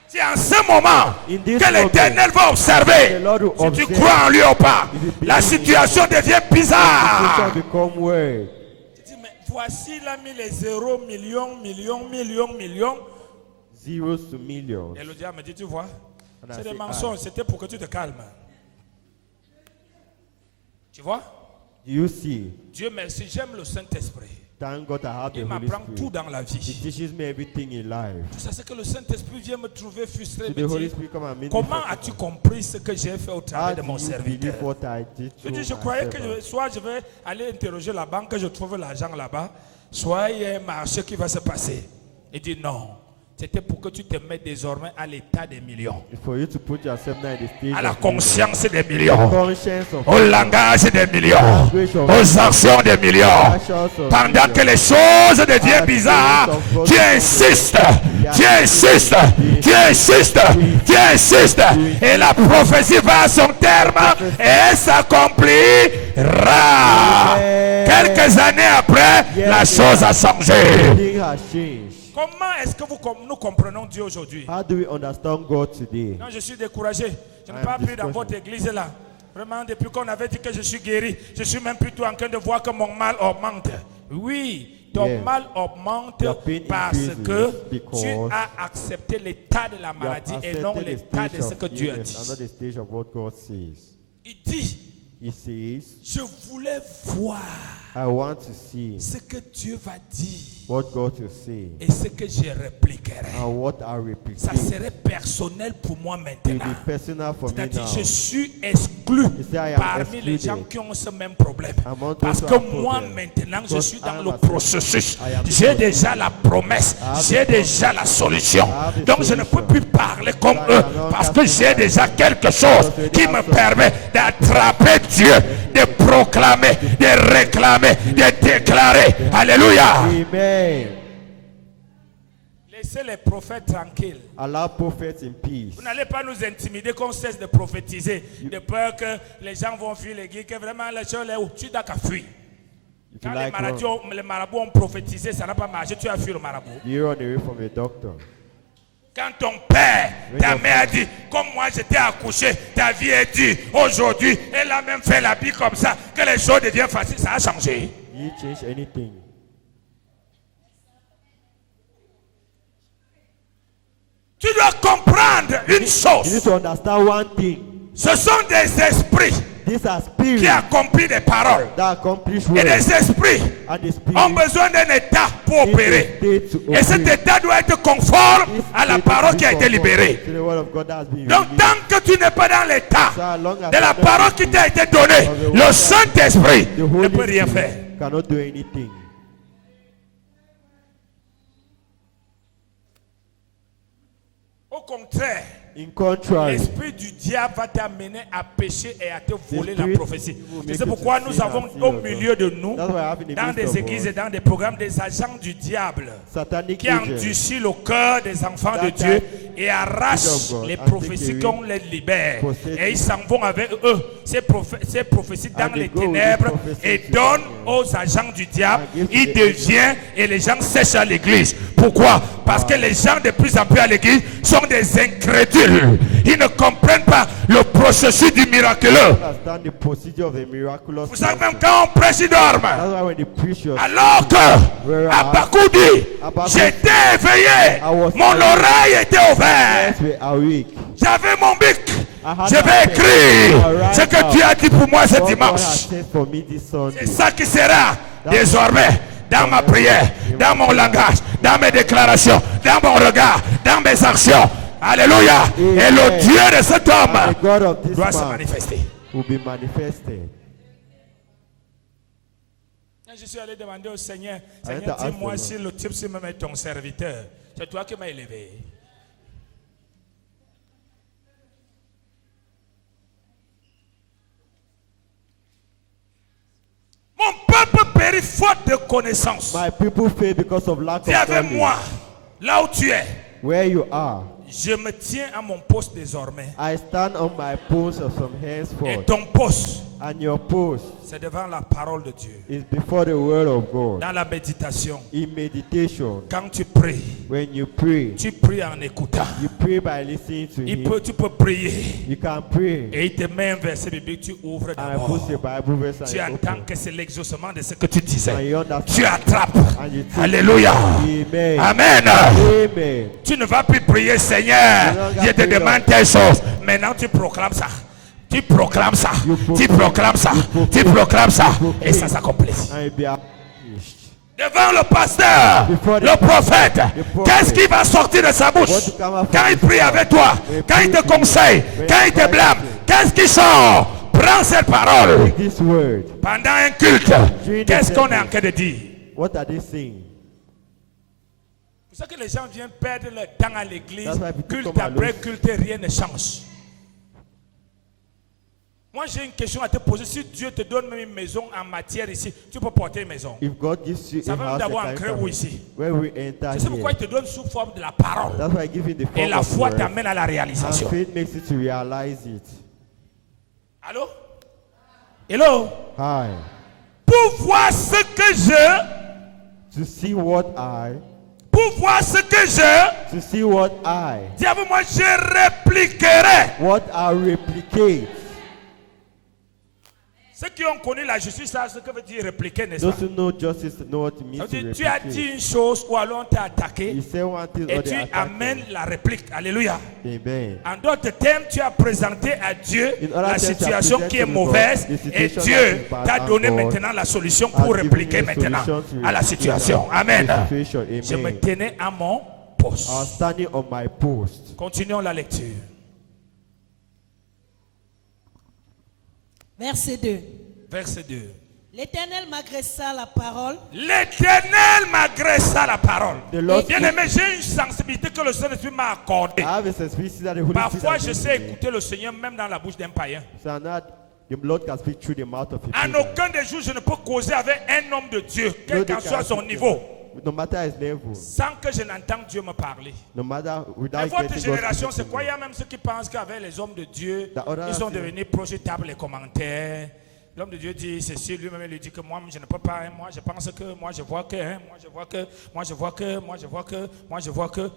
C'est en ce moment In this que l'Éternel va the observer Lord will si tu observe crois en lui ou pas. if you believe La in situation devient bizarre. Situation become weird. Tu dis, mais voici, il a mis les zéros, millions. Zeros to millions. Et le diable me dit, tu vois, And I c'est des say, mensonges, c'était pour que tu te calmes. Tu vois? Do you see? Dieu merci, j'aime le Saint-Esprit. Thank God I have the Il Holy m'apprend tout Spirit. dans la He vie. teaches me everything in life. Tout ça, c'est que le Saint-Esprit vient me trouver frustré. So Me the Holy dit, Spirit come and make me comment focus as-tu on- compris ce que j'ai fait au How travail de do mon you serviteur? believe what I did Je to dis, je my croyais que servant? soit je vais aller interroger la banque, que je trouve l'argent là-bas, soit il y a un marché qui va se passer. Il dit non. C'était pour que tu te mettes désormais à l'état des millions, For you to put yourself now in the stage à la of millions. conscience des millions, Conscience of au langage des millions, aux actions des millions. actions of Pendant que millions. les choses deviennent bizarres, tu insistes, et la prophétie va à son terme et elle s'accomplira. Amen. Quelques années après, la chose a changé. Everything has changed. Comment est-ce que nous comprenons Dieu aujourd'hui? How do we understand God today? Non, je suis découragé. Je n'ai I pas am appris dans discouraged. votre église là. Vraiment, depuis qu'on avait dit que je suis guéri, je suis même plutôt en train de voir que mon mal augmente. Oui, ton Yes. mal augmente Your pain parce increases que because tu as accepté l'état de la You have maladie et accepted non the l'état de stage ce que of Dieu a illness and not dit. the stage of what God says. Il dit, He says, je voulais voir I want to see ce que Dieu va dire what God will say et ce que je répliquerai. and what I Ça replicate. serait personnel pour moi It will maintenant. be personal for me C'est-à-dire, now. je suis exclu You say I am parmi les gens excluded qui ont ce même problème. among those Parce who que have moi, problem. maintenant, je Because suis I dans am le a- processus. I am J'ai the- déjà la promesse. have J'ai the déjà la solution. have the Donc, je ne peux solution. plus parler comme I eux. cannot Parce que j'ai justify. déjà quelque chose Because qui they me have permet d'attraper Dieu, de proclamer, de réclamer, de déclarer. Alléluia. Amen. Laissez les prophètes tranquilles. Allow prophets in peace. Vous n'allez pas nous intimider qu'on cesse de prophétiser, de peur que les gens vont fuir l'église, que vraiment les choses, tu n'as qu'à fuir. If you Quand like, les marabouts ont prophétisé, ça n'a pas marché, tu as fui le marabout. you run away from a doctor. Quand ton père, Oui, ta mon mère a dit, comme moi j'étais accouché, ta vie est dure. Aujourd'hui, elle a même fait la vie comme ça, que les choses deviennent faciles, ça a changé. You change anything. Tu dois comprendre une You need chose. to understand one thing. Ce sont des esprits These are qui spirits accomplissent des paroles. that accomplish Et work. les esprits And the ont spirit besoin d'un état pour needs a opérer. state to Et cet operate. état doit être conforme This à la state parole is qui a été conform libérée. to the word of God that has been Donc released. tant que tu n'es pas dans l'état So long as de la you don't- parole qui t'a été donnée, le Saint-Esprit the ne Holy peut rien Spirit faire. cannot do anything. Au contraire, In contrary, l'esprit du diable va t'amener à pécher et à te voler la spirit prophétie. will make C'est you pourquoi to nous sin avons and au sin milieu de nous, That's why I have in the dans midst des of églises et us, dans des programmes, des agents du diable satanic qui agents endurcissent le cœur des enfants de That Dieu type et arrachent of God les and prophéties take qu'on les libère. possession. Et ils s'en vont avec eux, ces prophéties dans And they les go with ténèbres, these prophecies et to donnent darkness. aux agents du diable. And give to Il the devient et les gens sèchent à l'église. Pourquoi? Parce que les gens de plus en plus à l'église sont des incrédules. Ils ne comprennent pas le processus du miraculeux. understand the procedure of the miraculous. Vous savez même blessing. quand on prêche, ils dorment. That's why when the preacher Alors que Habakkuk dit, j'étais éveillé, mon oreille était ouverte, were awake, j'avais mon bic, had je vais my écrire ce que tu as dit pour moi ce what God has dimanche. said for me this Sunday. C'est ça qui sera désormais dans ma prière, dans mon langage, dans mes déclarations, dans mon regard, dans mes actions. Alléluia. Et le Dieu de cet And the homme God of this doit se man manifester. will be manifested. Je suis allé demander au Seigneur, I Seigneur, asked dis-moi the si le type c'est même ton serviteur. C'est toi qui m'as élevé. Mon peuple périt faute de connaissance. My people fail because of lack Dis of avec knowledge. moi, là où tu es, Where you are, je me tiens à mon poste désormais. I stand on my post from Et henceforth, ton poste, and your post c'est devant la parole de Dieu. is before the word of God. Dans la méditation, In meditation, quand tu pries, when you pray, tu pries en écoutant. you pray by listening to him. Tu peux prier. You can pray. Et il te met un verset biblique, tu ouvres And I d'abord. put the Bible verse and Tu you entends open. que c'est l'exaucement de ce que tu And disais. you understand. Tu attrapes. And you take. Alléluia. Amen. Amen. Amen. Tu ne vas plus prier, Seigneur. Je te demande telle chose. Maintenant, tu proclames ça. Tu proclames ça. Tu proclames ça. Tu proclames ça. Et ça s'accomplit. And it be accomplished. Devant le pasteur, le prophète, qu'est-ce qui va sortir de sa bouche quand il prie avec toi, quand il te conseille, quand il te blâme? Qu'est-ce qui sort? Prends cette parole. This word, Pendant un culte, qu'est-ce qu'on est en train de dire? what are they saying? C'est pour ça que les gens viennent perdre leur temps à l'église, That's why people culte come après alone. culte, rien ne change. Moi j'ai une question à te poser. Si Dieu te donne même une maison en matière ici, tu peux porter une maison. If God gives you Ça a veut house, d'abord a ancré où ici? where we enter C'est pourquoi il here. te donne sous forme de la parole. That's why I give you the Et form la of foi word. t'amène à la And réalisation. faith makes you to realize it. Allô? Hello? Hi. Pour voir ce que je, To see what I, pour voir ce que je, to see what I, dis avec moi, je répliquerai. what I replicate. Ceux qui ont connu la justice savent ce que veut dire répliquer, n'est-ce pas? Those who know justice know what it means Ça to veut dire, tu as replicate. dit une chose ou alors on t'a attaqué You say one thing et or tu they attack amènes you. la réplique. Alléluia. Amen. En d'autres termes, tu as présenté à Dieu In other la terms, you have situation qui est presented to God mauvaise the et situation Dieu that is bad, t'a and donné God maintenant la solution has pour given répliquer you a maintenant solution to à la replicate situation. the Amen. situation. Je me Amen. tenais à mon poste. I was standing on my post. Continuons la lecture. Verset 2. Verset 2. L'Éternel m'agressa la parole. L'Éternel m'agressa la parole. The Lord- Bien aimé, j'ai une sensibilité que le Saint-Esprit m'a accordée. I have a sensibility that the Holy Spirit Parfois, has je given sais me. écouter le Seigneur même dans la bouche d'un païen. So now the Lord can speak through the mouth of a En pagan. aucun des jours, je ne peux causer avec un homme de Dieu, quel Nobody qu'en can soit son speak niveau, No matter his level, sans que je n'entende Dieu me parler. no matter Mais without votre getting génération, God c'est speaking quoi? to Il y a même ceux qui pensent qu'avec les hommes de Dieu, The other ils sont thing- devenus projetables les commentaires. L'homme de Dieu dit ceci, lui-même il lui dit que moi je ne peux pas, hein, moi je pense que, moi je vois que, hein, moi je vois que, moi je vois que, moi je vois que, moi je vois que.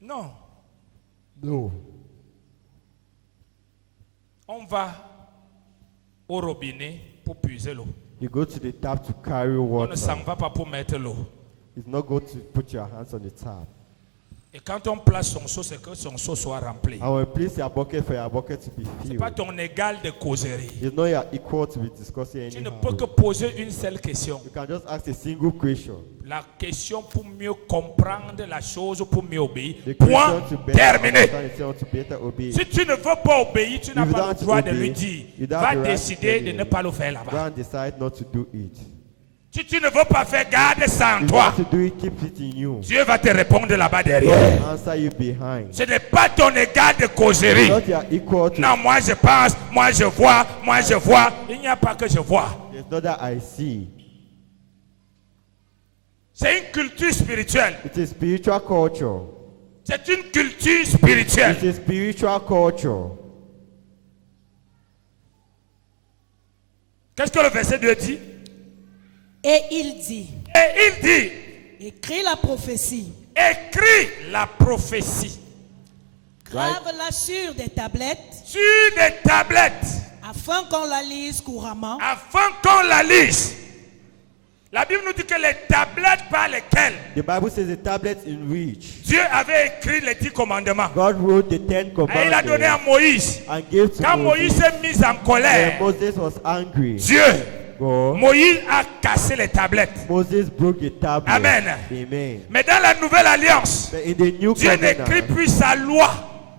Non, No. on va au robinet pour puiser l'eau. You go to the tap to carry On water. ne s'en va pas pour mettre l'eau. It's not good to put your hands on the tap. Et quand on place son seau, c'est que son seau soit rempli. I will place your bucket for your bucket to be C'est pas filled. ton égal de causerie. You know you are equal to be discussing Tu ne anyhow. peux que poser une seule question. You can just ask a single question. La question pour mieux comprendre la chose, pour mieux obéir. The Point question to better terminé. understand itself, to better obey. Si tu ne veux pas obéir, tu n'as If you pas le don't droit de obey, lui dire. you don't Va have the right to décider tell de him. ne pas le faire Go là-bas. and decide not to do it. Si tu ne veux pas faire, garde ça en If you toi. want to do it, keep it in you. Dieu va te répondre là-bas God derrière. will answer you behind. Ce n'est pas ton égard de causerie. Not you are equal to. Non, moi je pense, moi je vois, moi je vois. Il n'y a pas que je vois. There's not that I see. C'est une culture spirituelle. It is spiritual culture. C'est une culture spirituelle. It is spiritual culture. Qu'est-ce que le verset 2 dit? Et il dit, Et il dit, écris la prophétie, écris la prophétie grave-la sur des tablettes, sur des tablettes afin qu'on la lise couramment. afin qu'on la lise. La Bible nous dit que les tablettes par lesquelles The Bible says the tablets in which Dieu avait écrit les 10 commandements. God wrote the 10 Et il a donné à commandments Moïse. and gave to Quand Moïse Moses. s'est mis en When colère, Moses was angry, Dieu, God, Moïse a cassé les tablettes. Moses broke the tablet. Amen. Amen. Mais dans la nouvelle alliance, But in the new Dieu n'écrit covenant, plus sa loi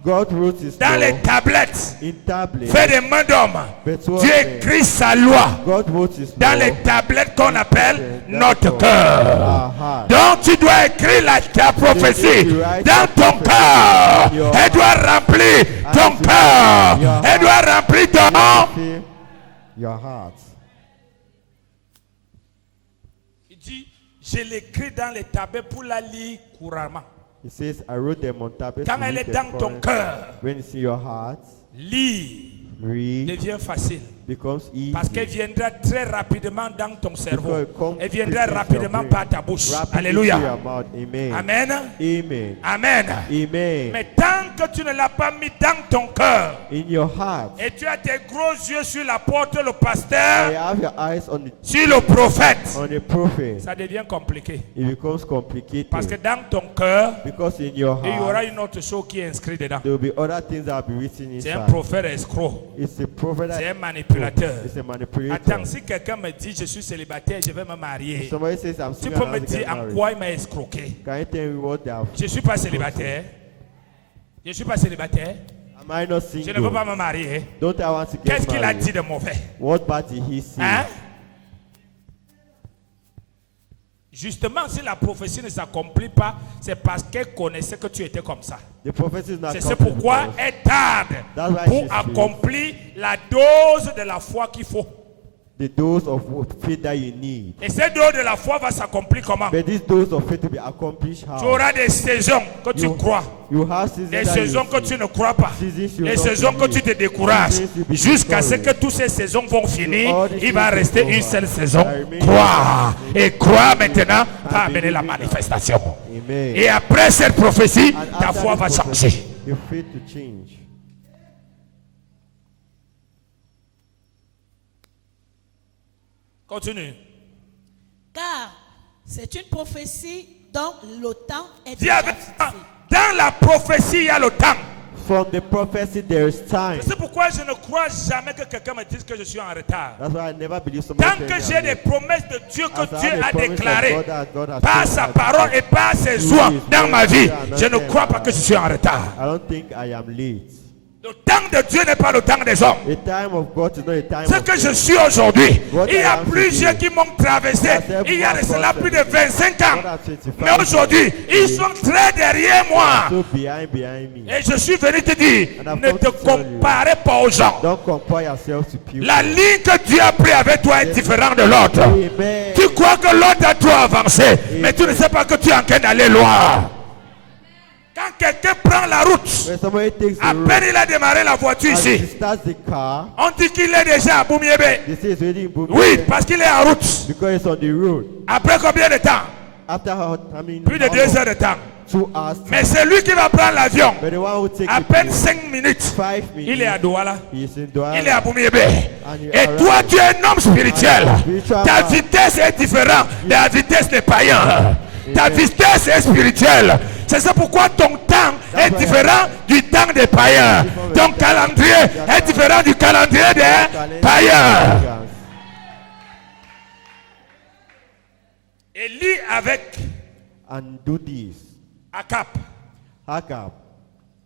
God wrote his dans les law tablettes in tablets. fait des mains d'homme. Dieu écrit sa loi God wrote his dans law les tablettes qu'on appelle dans notre our cœur. heart. Donc tu dois écrire ta prophétie dans ton cœur. Elle doit remplir ton cœur. Elle doit remplir ton... Fill your heart. Il dit, je l'écris dans les tablettes pour la lire couramment. He says, I wrote them on tablets. Quand to elle read est them dans ton for- cœur, When it's in your heart, lire read devient facile. becomes easy. Parce qu'elle viendra très rapidement dans ton cerveau. Because it comes Elle viendra quickly to rapidement your par brain. ta bouche. Rapidly Alléluia. to your mouth. Amen. Amen. Amen. Amen. Amen. Mais tant que tu ne l'as pas mis dans ton cœur In your heart, et tu as tes gros yeux sur l'apôtre, le you pasteur, have your eyes sur le prophète, on the prophet. ça devient compliqué. It becomes complicated. Parce que dans ton cœur, Because in your il y aura heart, une autre chose qui est inscrite dedans. there will be other things that will be written C'est un inside. prophète escroc. It's a prophet C'est un that manipulateur. it's a manipulator. Attends, si quelqu'un me dit je suis célibataire, je vais me marier, Somebody says I'm tu single peux and I me want to dire get en married. quoi il m'a escroqué? Can you tell me what they have? Je ne suis pas célibataire. Je ne suis pas célibataire. Am I not Je ne veux pas single? me marier. Don't I want to get Qu'est-ce qu'il a married? dit de mauvais? What bad did he say? Hein? Justement, si la prophétie ne s'accomplit pas, c'est parce qu'elle connaissait que tu étais comme ça. The prophecy is not C'est complete pourquoi because elle tarde That's why pour she's accomplir la dose de la foi qu'il faut. the dose of faith that you need. Et cette dose de la foi va s'accomplir comment? But this dose of faith to be accomplished Tu how? auras des saisons que tu crois, You have seasons des that saisons you que see. tu ne crois pas, Seasons you des don't saisons que tu believe. te décourages, Seasons you be jusqu'à ce que discouraged. toutes ces saisons vont finir. All these Il va seasons rester over. une seule saison. Amen. Croire. Et croire maintenant va amener believe la it now. manifestation. Amen. Et après cette prophétie, And ta after foi this va prophecy, changer. your faith to change. Continue. Car c'est une prophétie dont le temps est Dis déjà avec moi, fixé. dans la prophétie, il y a le temps. From the prophecy, there is time. C'est pourquoi je ne crois jamais que quelqu'un me dise que je suis en retard. That's why I never believe somebody Tant tell que me j'ai I'm des late. promesses de Dieu que As I Dieu have a a promise of déclarées God that God has par told sa us, parole et par ses oies dans ma vie, je ne crois pas que je suis en retard. I don't think I am late. Le temps de Dieu n'est pas le temps des hommes. The time of God is not a time Ce of que je faith. suis aujourd'hui, What il y I a am plusieurs today. qui m'ont traversé. Il y a de cela plus de 25 ans. Mais aujourd'hui, ils sont très derrière moi. So behind me. Et je suis venu te dire, ne te comparez pas aux gens. Don't compare yourself to people. La ligne que Dieu a pris avec toi est différente de l'autre. Amen. Tu crois que l'autre a trop avancé, mais tu ne sais pas que tu es en train d'aller loin. Quand quelqu'un prend la route, When somebody takes the à road, peine il a démarré la voiture as he ici, starts the car, on dit qu'il est déjà à Boumiébé. they say it's already in Bubu. Oui, parce qu'il est en route. Because it's on the road. Après combien de temps? After Plus de how 2 long? heures de temps. 2 hours. Mais c'est lui qui va prendre l'avion. But the one who takes À the peine plane, 5 minutes, 5 minutes, il est à Douala. he is in Douala. Il est à Boumiébé. Et toi, tu es un homme spirituel. Ta vitesse est différente de la vitesse des païens. Ta vitesse est spirituelle. C'est ça pourquoi ton temps est différent du temps des païens. Ton calendrier est différent du calendrier des païens. Et lis avec And do this. Akap. Hack up.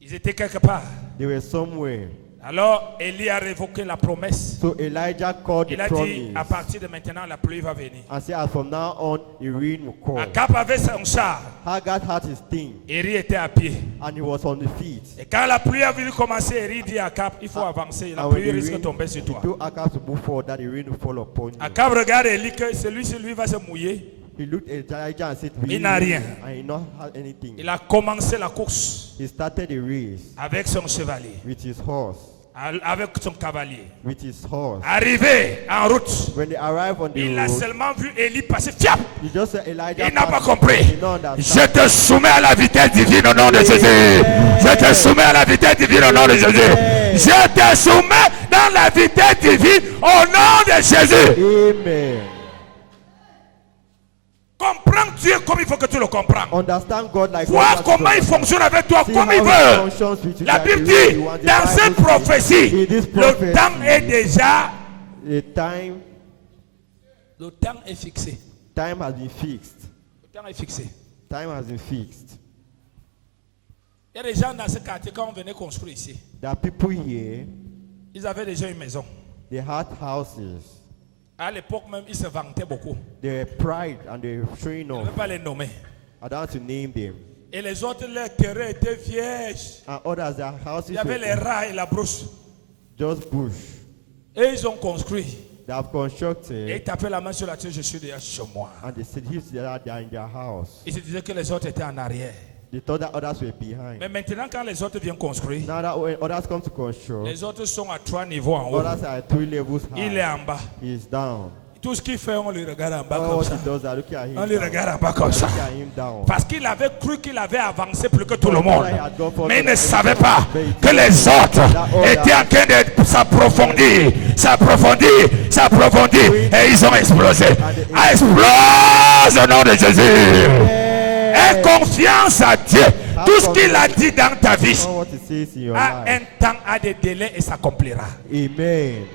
Ils étaient quelque part. They were somewhere. Alors Élie a révoqué la promesse. So Elijah called Il the a dit, promise. à partir de maintenant, la pluie va venir. And said, as from now on, the rain will come. Akab avait son char. Hagar had his thing, Élie était à pied. and he was on the feet. Et quand la pluie a voulu commencer, Élie dit à Akab, il faut avancer. La And when pluie the risque de rain, tomber sur he toi. told Hagar to move forward, that the rain will fall upon you. Akab regarde Élie que celui va se mouiller. He looked at Elijah and said, Il n'a rien. And he not had anything. Il a commencé la course He started the race avec son chevalier, with his horse. avec son cavalier. With his horse. Arrivé en route, When they arrived on the il a road, seulement vu Élie passer. Fiap! he just said, Elijah Il n'a pas passed. compris. He did not Je understand. te soumets à la vitesse divine au nom de Jésus. Je te soumets à la vitesse divine au nom de Jésus. Je te soumets dans la vitesse divine au nom de Jésus. Amen. Comprends Dieu comme il faut que tu le comprennes. Understand God like Vois God comment has il shown. fonctionne avec toi See comme how il he veut. functions with you La like Bible the way dit, you want. The dans cette Bible prophétie, says, in this le prophecy, temps est déjà... the time Le temps est fixé. has been fixed. Le temps est fixé. Time has been fixed. Il y a des gens dans ce quartier, quand on venait construire ici, There are people here, ils avaient déjà une maison. they had houses. À l'époque même, ils se vantaient beaucoup. They were pride and they were showing Je ne off. vais pas les nommer. I don't want to name them. Et les autres, leurs terrains étaient vierges. And others, their houses Il y avait les were rats et la brousse. just bush. Et ils ont construit. They have Et constructed ils tapaient la main sur la tête, je suis déjà chez moi. and they said if they are in their house. Ils se disaient que les autres étaient en arrière. They thought that others were behind. Mais maintenant, quand les autres viennent construire, Now that when others come to construct, les autres sont à 3 niveaux en haut. others are 3 levels Il est high. en bas. He is down. Tout ce qu'il fait, on le regarde en bas All comme what ça. he does, are looking at him On le down. regarde en bas comme ça. Look at him down. Parce qu'il avait cru qu'il avait avancé plus que tout le monde. Mais il ne savait pas que les autres étaient en train de s'approfondir, et ils ont explosé. Explose au nom de Jésus. Aie confiance à Dieu. Tout ce qu'il a dit dans ta vie Know what he says in your a un life. temps, a des délais et s'accomplira. Amen.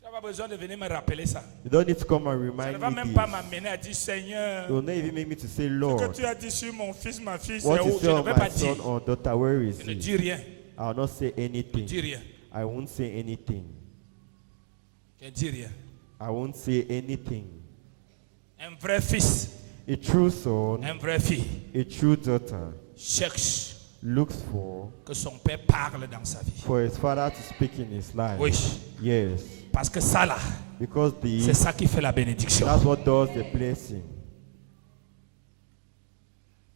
Tu n'as pas besoin de venir me rappeler ça. You don't need to come and Ça ne remind va me même this. pas m'amener à dire Seigneur, It will not even make me to say, ce que Lord, tu as dit sur mon fils, ma fille, c'est what où? you Je say ne on vais my pas son dire. or daughter, where is Je ne he? dis rien. I will not say Je ne anything. dis rien. I won't say anything. Je ne dis rien. I won't say anything. Un vrai fils, A true son, un vrai fille a true daughter cherche looks for que son père parle dans sa vie. his father to speak in his life. Oui. Yes. Parce que ça là, Because c'est ça qui fait la bénédiction. that's what does the blessing.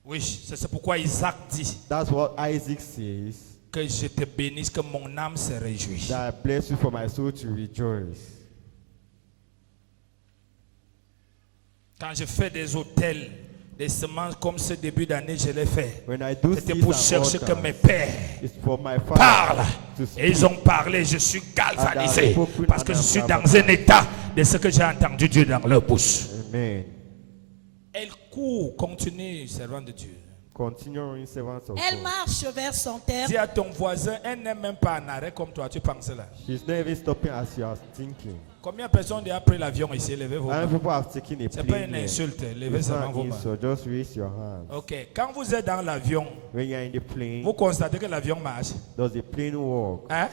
Oui, c'est pourquoi Isaac dit That's what Isaac says. que je te bénisse, que mon âme se réjouit. That I bless you for my soul to rejoice. Quand je fais des hôtels, des semences comme ce début d'année, je l'ai fait. When I do C'était seeds pour and chercher que altars, mes pères it's for my father parlent. to Et speak. ils ont parlé, je suis galvanisé. Parce que je suis dans un état de ce que j'ai entendu Dieu dans leur bouche. Amen. Elle court, continue, servant de Dieu. Continuing servants of Elle God. marche vers son terre. Dis à ton voisin, elle n'est même pas en arrêt comme toi, tu penses là. She's not even stopping as you are thinking. Combien de personnes ont pris l'avion ici? Levez vos How many mains. people have taken a Ce n'est pas plane une here? insulte, levez It's seulement not vos an mains. insult. Just raise your hand. Ok, quand vous êtes dans l'avion, When you're in the plane, vous constatez que l'avion marche. does the plane walk? Hein?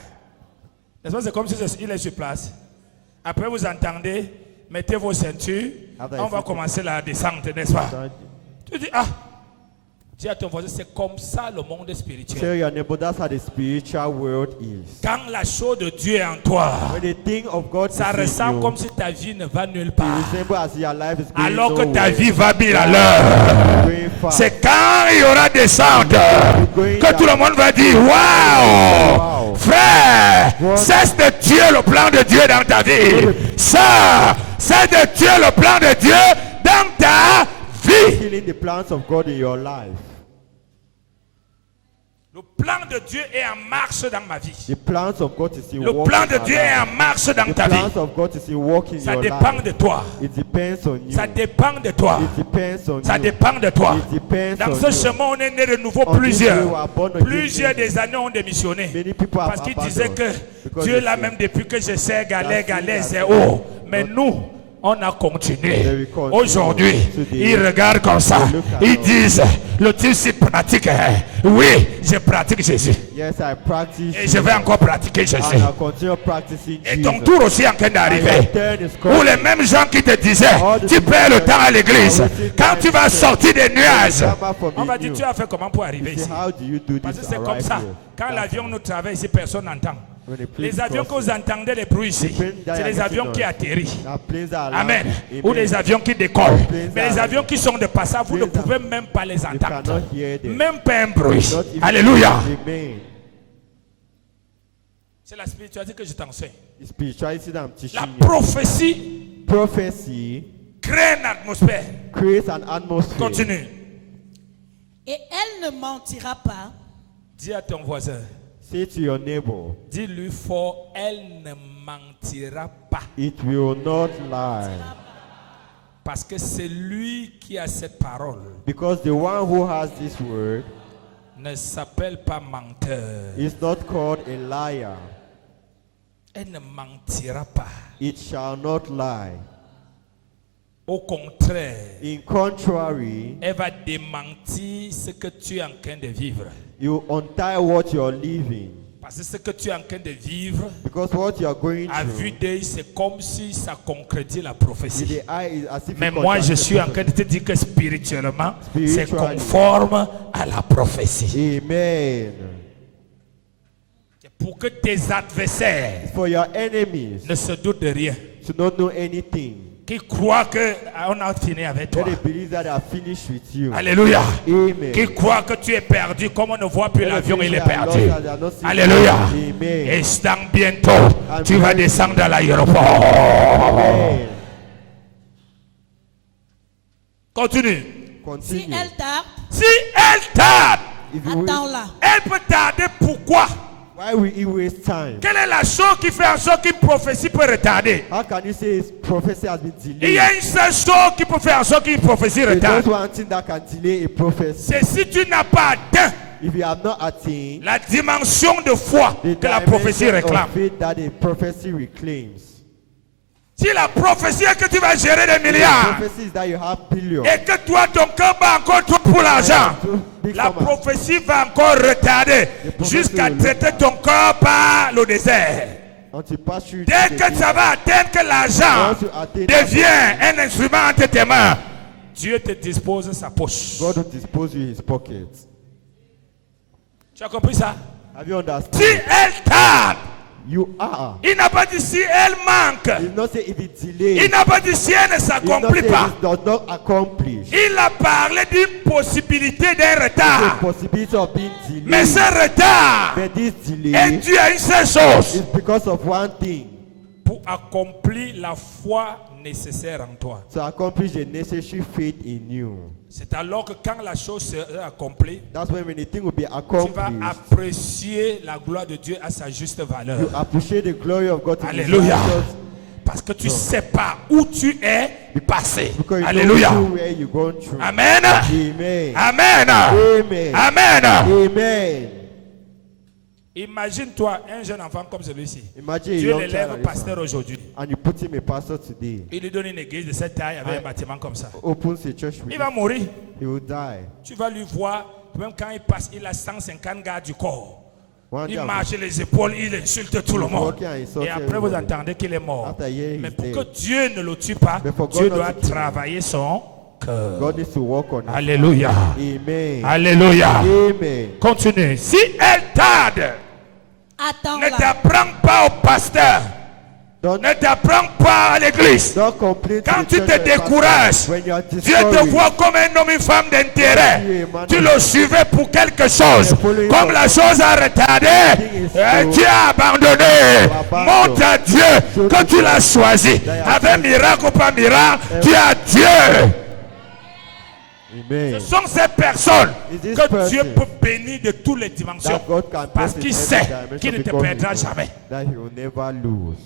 N'est-ce pas, c'est comme si il est sur place. Après, vous entendez, mettez vos ceintures, on va commencer la descente, n'est-ce pas? Tu dis, ah, dis à ton voisin, c'est comme ça le monde spirituel. Tell your neighbor that's how the spiritual world is. Quand la chose de Dieu est en toi, When the thing of God is ça in ressemble you, comme si ta vie ne va nulle it part. resembles as your life is going Alors que ta nowhere. vie va bien à l'heure. Going far. C'est quand il y aura descente que tout le monde va dire waouh, frère, cesse de tuer le plan de Dieu dans ta vie. Ça, c'est de tuer le plan de Dieu dans ta vie. Killing the plans of God in your life. Le plan de Dieu est en marche dans ma vie. The plans of God is in Le work plan in de our Dieu est life. en marche dans The ta vie. plans of God is in work in Ça your dépend life. de toi. It depends on you. Ça dépend de toi. It depends on Ça you. dépend de toi. It depends Dans on ce you. chemin, on est né de nouveau On dit plusieurs. we were born again. Plusieurs des années ont démissionné. Many people have Parce qu'ils abandoned disaient que because Dieu they là say, même depuis que je sais That's Galais, it. c'est haut. Mais nous, On a continué. Then we continue. Aujourd'hui, Today, ils regardent comme ça. they look at Ils us. disent, le type si pratique. Oui, je pratique Jésus. Yes, I practice. Et je vais encore pratiquer Jésus. And I'll continue practicing Et Jesus. ton tour aussi est en train And d'arriver. your turn is coming. Ou les mêmes gens qui te disaient, tu perds le temps à l'église. Quand tu vas sortir des nuages, Come from on va the dire, new. tu as fait comment pour arriver You say, ici? how do you do Parce que this? c'est comme Arrive ça. here. Quand That's l'avion nous travaille ici, personne n'entend. when the plane Les avions que vous entendez, les bruits ici, c'est les avions qui atterrissent. Now planes are Amen. landing. Ou Amen. les avions qui décollent. Planes Mais les are- avions qui sont de passage, vous ne planes are- pouvez même pas les You entendre. cannot hear them. Même pas un bruit. Not even- Alléluia. Amen. C'est la spiritualité que je t'enseigne. The spirituality that I'm teaching La you. prophétie Prophecy crée une atmosphère. creates an atmosphere. Continue. Et elle ne mentira pas. Dis à ton voisin. Say to your neighbor, Dis-lui fort, elle ne mentira pas. it will not lie. Parce que c'est lui qui a cette parole. Because the one who has this word Ne s'appelle pas menteur. is not called a liar. Elle ne mentira pas. It shall not lie. Au contraire, In contrary, elle va démentir ce que tu es en train de vivre. you untie what you're living. Parce que ce que tu es en train de vivre, Because what you're going à vue through, d'œil, c'est comme si ça concrétise la with prophétie. the eye is as if Mais it moi, je contracts suis en the train de te dire que spirituellement, c'est Spiritually. conforme à la prophétie. prophecy. Amen. C'est pour que tes adversaires For your enemies ne se doutent de rien. to not know anything, Qui croient qu'on a fini avec toi. let they believe that they are finished with you. Alléluia. Amen. Qui croient que tu es perdu, comme on ne voit plus Let them l'avion, believe il est they are lost, perdu. that they are not seeing Alléluia. you. Amen. Et dans bientôt, tu vas descendre à l'aéroport. Amen. Continue. Si Continue. elle tarde, Si elle tarde, If you will, attends-la. elle peut tarder. Pourquoi? why will he waste time? Quelle est la chose qui fait en sorte qu'une prophétie peut retarder? How can you say his prophecy has been Il y delayed? a une seule chose qui peut faire en sorte qu'une prophétie There's retarde. just one thing that can delay a prophecy. C'est si tu n'as pas atteint If you have not attained la dimension de foi the que la prophétie dimension réclame. of faith that a prophecy reclaims. Si la prophétie est que tu vas gérer des The milliards prophecy is that you have billions. et que toi, ton cœur bat encore trop pour l'argent, Big la summer. prophétie va encore retarder prophétie jusqu'à will traiter ton cœur par le désert. Until pass through Dès the que ça va atteindre que l'argent Once you attain devient un instrument entre tes mains, Dieu te dispose sa poche. God will dispose you his pocket. Tu as compris ça? Have you understood? Si elle tarde, You are. il n'a pas dit si elle manque. He did not say if it's Il delayed. n'a pas dit si elle ne He did not s'accomplit say pas. it does not accomplish. Il a parlé d'une possibilité d'un The retard. possibility of being Mais delayed. ce retard But this est delay dû à une seule chose. is because of one thing. Pour accomplir la foi nécessaire en toi. To accomplish the necessary faith in you. C'est alors que quand la chose sera accomplie, That's when the thing will be tu vas accomplished. apprécier la gloire de Dieu à sa juste valeur. You appreciate the glory of God. To Alléluia. righteous, Parce que tu ne sais pas où tu es passé. because you Alléluia. don't know where you're going through. Amen. Amen. Amen. Amen. Amen. Amen. Imagine-toi un jeune enfant comme celui-ci. Imagine a Dieu young l'élève child pasteur aujourd'hui. and you put him a pastor today. Il lui donne une église de cette taille avec un bâtiment comme ça. Opens a church with Il him. va mourir. He will die. Tu vas lui voir, même quand il passe, il a 150 gars du corps. One day Il I'll marche les épaules, il insulte tout le monde. walking and insulting Et après, vous everybody. entendez qu'il est mort. After a year, Mais he's pour dead. que Dieu ne le tue pas, But for God Dieu not doit to kill him. travailler son cœur. God needs to work on it. Alléluia. Amen. Alléluia. Amen. Continue. Si elle tarde, ne Attends-la. t'apprends pas au pasteur. Don't, Ne t'apprends pas à l'église. don't complain to Quand the tu church te or pastor décourages, when you are Dieu te discouraged. voit comme un homme, une femme d'intérêt. Tu le suivais pour quelque chose. Comme la chose a retardé, tu as abandonné. Montre à Dieu que tu l'as choisi. Avec miracle ou pas miracle, tu as Dieu. Amen. Ce sont ces personnes Is this que Dieu person peut bénir de toutes les dimensions. That God can Parce bless qu'il in sait every dimension qu'il ne te because he perdra knows jamais. that he will never lose.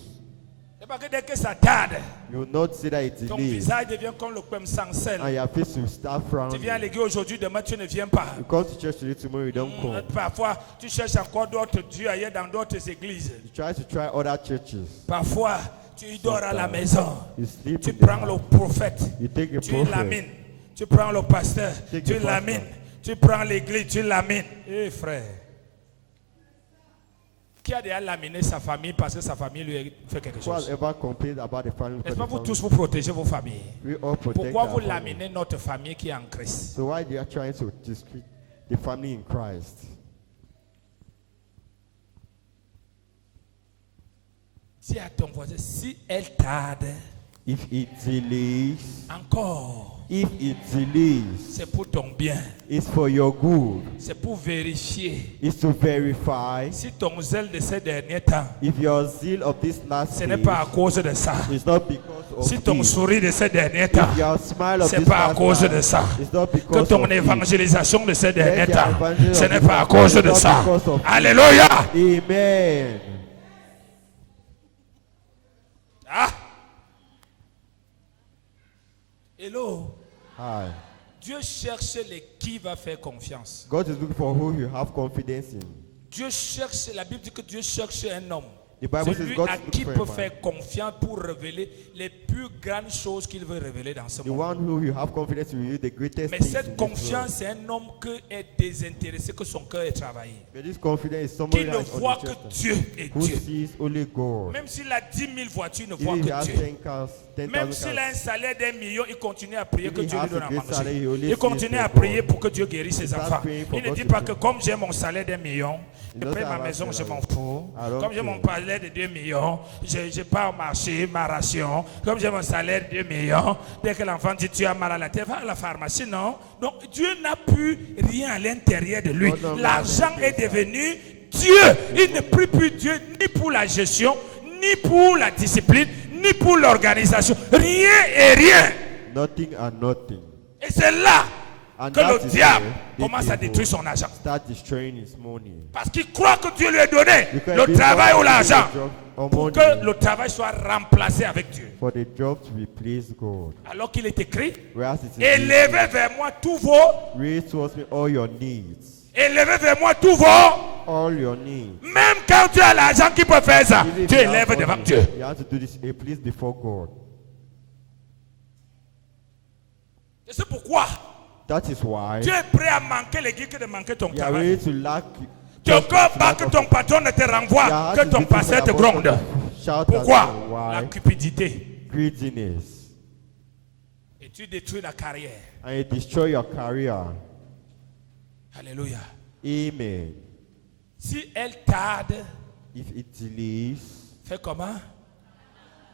C'est pas que dès que ça tarde, You will not say that it's ton delayed visage devient comme le poème sans sel. and your face will start Tu frowning. viens à l'église aujourd'hui, demain tu ne viens pas. You come to church today, tomorrow you don't come. Parfois, tu cherches encore d'autres dieux ailleurs dans d'autres églises. You try to try other churches. Parfois, Tu dors à la maison. You sleep Tu in the prends house. le prophète. You take a Tu prophet. lamines. Tu prends le pasteur. Take Tu the pastor. lamines. Tu prends l'église. Tu lamines. Eh frère. Qui a déjà laminé sa famille parce que sa famille lui a fait quelque Who has chose? ever complained about the family? N'est-ce pas vous because tous the vous protégez vos familles? family? We all protect Pourquoi our vous family. laminez notre famille qui est en Christ? So why they are trying to discredit the family in Christ? Dis à ton voisin, si elle tarde If it delays, encore, c'est pour ton bien. it's for your good. C'est pour vérifier It's to verify si ton zèle de ces derniers temps, if your zeal of this last ce n'est days pas à cause de ça. is not because of Si ton this. sourire de ces derniers temps, If your smile of c'est this pas à last cause life de ça. is not Que because ton of it. évangélisation de ces derniers Let temps, your evangelism ce of n'est this pas à life cause is de not ça. because of it. Alléluia. Amen. Ah. Hello. Hi. Dieu cherche les qui va faire confiance. God is looking for who you have confidence in. Dieu cherche, la Bible dit que Dieu cherche un homme. The Bible says Celui God à is qui looking peut for a man. faire confiance pour révéler les plus grandes choses qu'il veut révéler dans ce The monde. one who you have confidence in you, the greatest Mais things in cette this confiance, c'est un homme qui est désintéressé, que son cœur est travaillé. world. But this confidence is Qui somebody ne that is voit que uninterested, Dieu est who Dieu. sees only God. Même s'il a 10 000 voitures, il ne voit Even if he que has Dieu. 10 cars, Même 10,000 s'il a un cars, salaire d'1 million, il continue à prier que If he Dieu has lui donne a à great salary, he manger. only Il sees continue à for prier God. pour que Dieu guérisse ses He starts enfants. praying for Il ne God dit to pas do que it. comme j'ai mon salaire d'1 million, je doesn't paye ma have a maison, je salary. m'en fous. I don't Comme j'ai mon care. salaire de 2 millions, je pars au marché, ma ration. Comme j'ai mon salaire de 2 millions, dès que l'enfant dit tu as mal à la tête, va à la pharmacie, non. Donc Dieu n'a plus rien à l'intérieur de lui. God don't L'argent have est anything. devenu Dieu. Il ne prie plus Dieu ni pour la gestion, ni pour la discipline, ni pour l'organisation. Rien et rien. Nothing and nothing. Et c'est là And que that le is diable where the commence à devil détruire son argent. Start destroying his money. Parce qu'il croit que Dieu lui a donné Because le this travail God ou has given l'argent the job or pour money que le travail soit remplacé avec Dieu. for the job to replace God. Alors qu'il est écrit, Whereas it is élevez vers moi tous vos, raise towards me all your needs. élevez vers moi tous vos, All your needs. même quand tu as l'argent qui peut faire ça, Even if tu you have élèves money, devant Dieu. You have to do this, please, before God. Et c'est pourquoi That is why tu es prêt à manquer l'église que de manquer ton you are travail. ready to lack. Ton corps to bat lack que of- ton patron ne te renvoie, your heart que is ton beating for pasteur te your boss gronde. to shout at Pourquoi? you. La Why? cupidité. Greediness. Et tu détruis la carrière. And you destroy your career. Alléluia. Amen. Si elle tarde, If it delays, fais comment?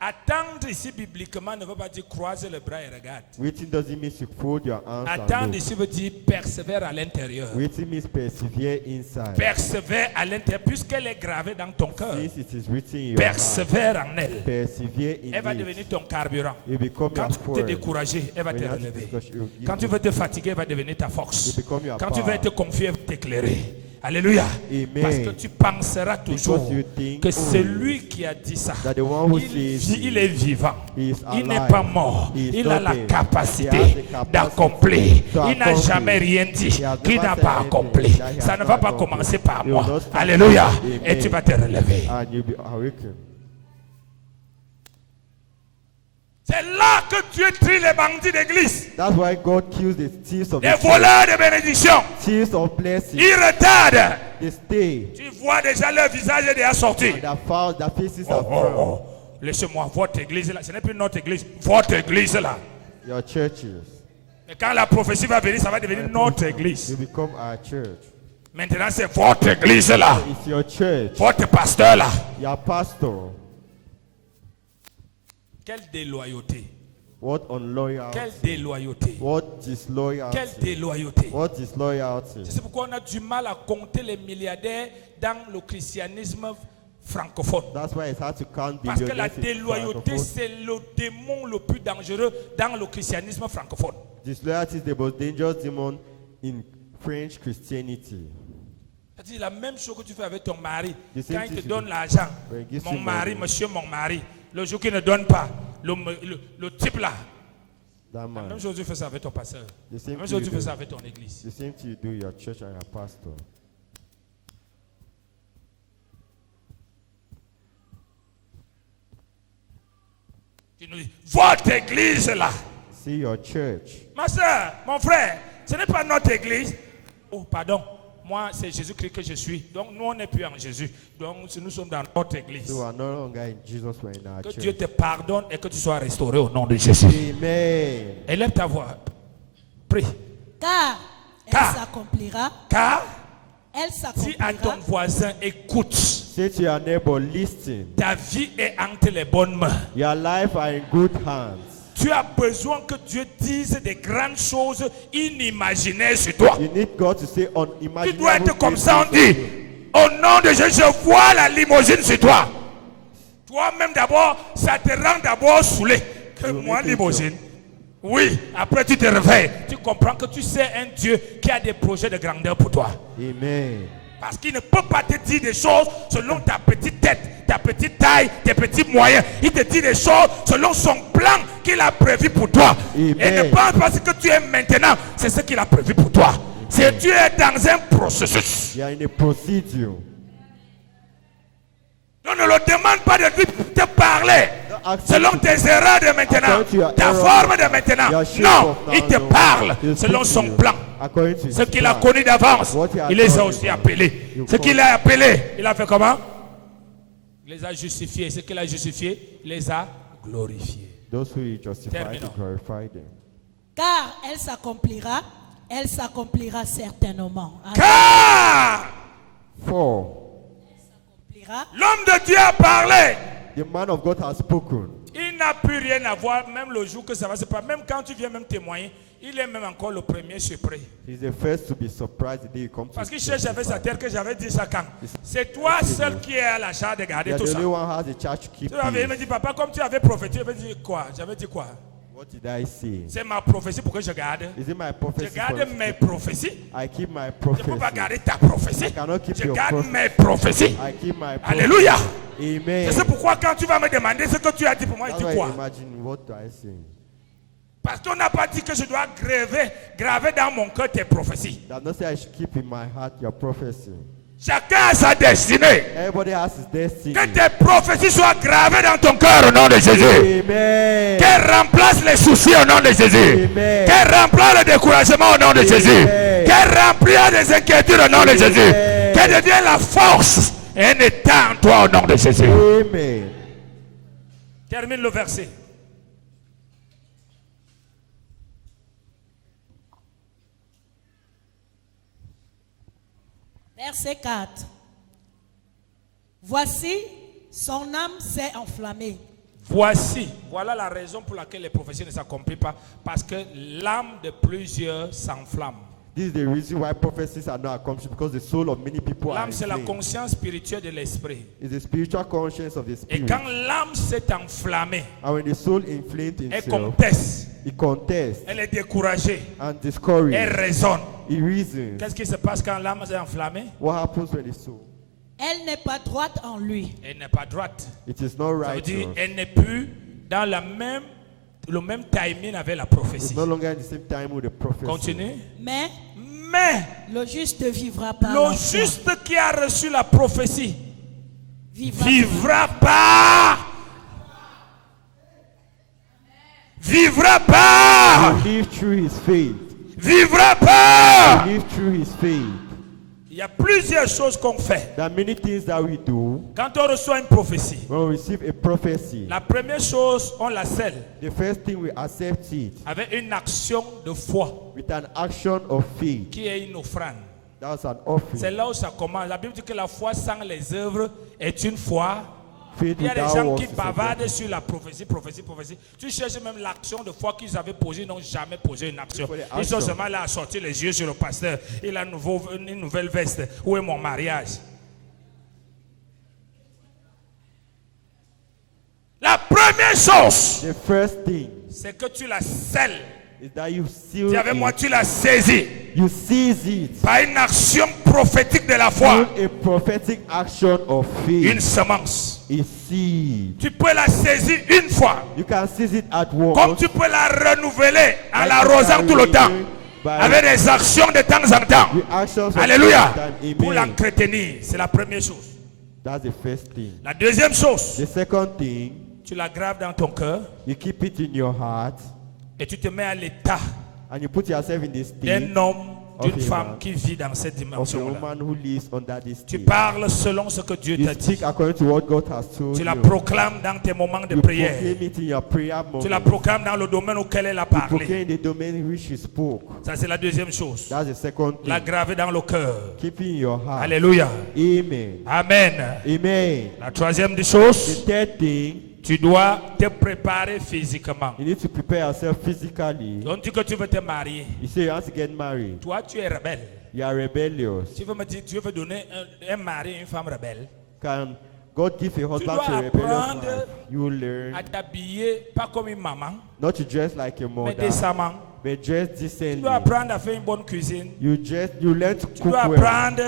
Attendre ici bibliquement ne veut pas dire croiser les bras et regarde. waiting doesn't mean you fold your hands and Attendre look. ici veut dire persévère à l'intérieur. Waiting means persevere inside. Persévère à l'intérieur, puisqu'elle est gravée dans ton cœur. Since it is written in your heart, Persévère en elle. persevere in Elle va it. devenir ton carburant. You become Quand your tu veux te fuel. décourager, elle va When te you have relever. discussion, you give Quand tu you- veux te fatiguer, elle va devenir ta force. You become your Quand tu veux power. être confié, elle va t'éclairer. Alléluia. Amen. Parce que tu penseras toujours Because you think que always celui qui a dit ça, that the one who il, says il est vivant. he is Il n'est alive. pas mort. He is Il a not la dead. He capacité has the capacity d'accomplir. to Il n'a accomplish. jamais rien dit He has qu'il never n'a said pas anything accompli. that he Ça has ne not va pas accomplished. commencer par He will moi. not start Alléluia. by me. Et tu vas te relever. And you'll be awakened. C'est là que Dieu trie les bandits d'église. That's why God kills the thieves of Les the church. voleurs de bénédiction. Thieves of blessing. Ils retardent. They stay. Tu vois déjà leur visage est déjà sorti. And their faces Oh, are oh, firm. oh. Laissez-moi, votre église là. Ce n'est plus notre église. Votre église là. Your churches. Mais quand la prophétie va venir, ça va devenir notre You église. become our church. Maintenant, c'est votre église là. It's your church. Votre pasteur là. Your pastor. Quelle déloyauté. What unloyalty? Quelle déloyauté. What disloyalty? Quelle déloyauté. What is loyalty? C'est pourquoi on a du mal à compter les milliardaires dans le christianisme francophone. That's why it's hard to count Parce que la billionaires in déloyauté, francophone. c'est le démon le plus dangereux dans le christianisme francophone. Disloyalty is the most dangerous demon in French Christianity. C'est la même chose que tu fais avec ton mari. The same Quand il te thing donne you do. l'argent, When he gives mon you mari, money. monsieur mon mari, le jour qu'il ne donne pas, le type là, That la man. même chose tu fais ça avec ton pasteur. The La same même thing chose you tu fais do. ça avec ton église. The same thing you do your church and your pastor. Il nous dit, votre église là. See your church. Ma soeur, mon frère, ce n'est pas notre église. Oh, pardon. Moi, c'est Jésus-Christ que je suis. Donc, nous, on n'est plus en Jésus. Donc, nous sommes dans notre église. So we are no longer in Jesus, we're in our Que church. Dieu te pardonne et que tu sois restauré au nom de Jésus. Amen. Élève ta voix. Prie. Car Car. elle s'accomplira. Car Elle si à s'accomplira. ton voisin écoute, Say to your neighbor, listen. ta vie est entre les bonnes mains. Your life are in good hands. Tu as besoin que Dieu dise des grandes choses inimaginées sur toi. You need God to say Tu dois unimaginable être comme things ça, on to dit, you. au nom de Jésus, je vois la limousine sur toi. Toi-même d'abord, ça te rend d'abord saoulé. Que moi, limousine. Oui, après tu te réveilles, tu comprends que tu sais un Dieu qui a des projets de grandeur pour toi. Amen. Parce qu'il ne peut pas te dire des choses selon ta petite tête, ta petite taille, tes petits moyens. Il te dit des choses selon son plan qu'il a prévu pour toi. Amen. Et ne pense pas ce que tu es maintenant, c'est ce qu'il a prévu pour toi. C'est tu es dans un processus. You are in a procedure. Donc ne le demande pas de lui te parler ask selon him tes erreurs de maintenant, according to your ta error, forme de maintenant. your shape Non, of now, il te no. parle He'll selon speak son to you plan. according to his Ce qu'il a plan. connu d'avance, What he has il les a done aussi before. appelés. You Ce qu'il call. a appelé, il a fait comment? Il les a justifiés. Ce qu'il a justifié, il les a glorifiés. Those who he justified, he Terminons. Car glorified them. elle s'accomplira certainement. Amen. Car For S'accomplira. l'homme de Dieu a parlé. the man of God has spoken. Il n'a plus rien à voir, même le jour que ça va se passer. Même quand tu viens même témoigner, il est même encore le premier surpris. He's the first to be surprised the day you come to Parce qu'il cherche avec sa testify. terre que j'avais dit ça quand. C'est toi seul qui es à la charge de garder You are tout the ça. only one who has a charge to keep Tu avais, il me peace. dit, papa, comme tu avais prophétisé, il me dit quoi? J'avais dit quoi? What did I say? C'est ma prophétie pour que je garde. Is it my Je prophecy? for garde us to mes keep? prophéties. I keep my Je ne peux pas prophecy. garder ta prophétie. I cannot keep Je your garde prophecy. mes prophéties. I keep my prophecy. Alléluia. Amen. C'est pourquoi quand tu vas me demander ce que tu as dit pour moi, je That's dis why quoi? imagine what do I say? Parce qu'on n'a pas dit que je dois graver dans mon cœur tes prophéties. That not say I should keep in my heart your prophecy. Chacun a sa destinée. Everybody has his destiny. Que tes prophéties soient gravées dans ton cœur au nom de Jésus. Amen. Qu'elles remplacent les soucis au nom de Jésus. Amen. Qu'elles remplacent le découragement au nom de Jésus. Amen. Qu'elles remplissent des inquiétudes au nom de Jésus. Amen. Qu'elles deviennent la force et un état en toi au nom de Jésus. Amen. Termine le verset. Verset 4. Voici, son âme s'est enflammée. Voici, voilà la raison pour laquelle les prophéties ne s'accomplissent pas. Parce que l'âme de plusieurs s'enflamme. This is the reason why prophecies are not accomplished, because the soul of many people are L'âme, c'est la inflamed. conscience spirituelle de l'esprit. It's the spiritual conscience of the Et spirit. quand l'âme s'est enflammée, And when the soul inflamed elle itself, conteste, it contests elle est découragée, and elle discourages. raisonne. It reasons. Qu'est-ce qui se passe quand l'âme est enflammée? What happens when the soul? Elle n'est pas droite en lui. Elle n'est pas droite. It is not Ça veut dire righteous. elle n'est plus dans le même timing avec la It's prophétie. no longer in the same time with the prophecy. Continue. Mais Mais le juste vivra par le la foi. juste qui a reçu la prophétie Vivra. vivra pas. Vivra pas. Live through his faith. Vivra pas. Live through his faith. Il y a plusieurs choses qu'on fait. There are many things that we do Quand on reçoit une prophétie, when we receive a prophecy. la première chose, on la scelle The first thing we accept it avec une action de foi with an action of faith. qui est une offrande. That's an C'est offering. là où ça commence. La Bible dit que la foi sans les œuvres est une foi. Faith Il y a des without gens works qui is a bavardent death. sur la prophétie. Tu cherches même l'action de foi qu'ils avaient posée, ils n'ont jamais posé une action. For the Ils sont action. seulement là à sortir les yeux sur le pasteur. Il a une nouvelle veste. Où est mon mariage? La première chose, The first thing c'est que tu la scelles. is that you seal Dis avec moi, it. tu la saisis You seize it. par une action prophétique de la foi. Through a prophetic action of faith. Une semence. A seed. Tu peux la saisir une fois. You can seize it at once. Comme tu peux la renouveler en Like l'arrosant you tout le can temps. renew by Avec des actions de temps en temps. with actions of Alléluia. time. Pour Amen. l'entretenir, c'est la première chose. That's the first thing. La deuxième chose, The second thing, tu la graves dans ton cœur you keep it in your heart, et tu te mets à l'état and you put yourself in the state d'un homme, d'une Okay, femme man. qui vit dans cette of a dimension-là. woman who lives under this Tu state. parles selon ce que Dieu You t'a dit. speak according to what God has told Tu la you. proclames dans tes moments de You prière. proclaim it in your prayer Tu la moment. proclames dans le domaine auquel elle a You parlé. proclaim the domain in which you spoke. Ça, c'est la deuxième chose. That's the second La thing. graver dans le cœur. Keep it in your heart. Alléluia. Amen. Amen. Amen. La troisième des The choses, third thing, tu dois te préparer physiquement. you need to prepare yourself physically. Donc, tu dis que tu veux te marier. You say you want to get married. Toi, tu es rebelle. You are rebellious. Tu veux me dire, tu veux donner un mari à une femme rebelle. Can God give a husband dois to a rebellious apprendre wife? You will learn À t'habiller, pas comme une maman, not to dress like a mais mother, décemment. but dress Tu decently. dois apprendre à faire une bonne cuisine. You learn to Tu cook dois well. apprendre.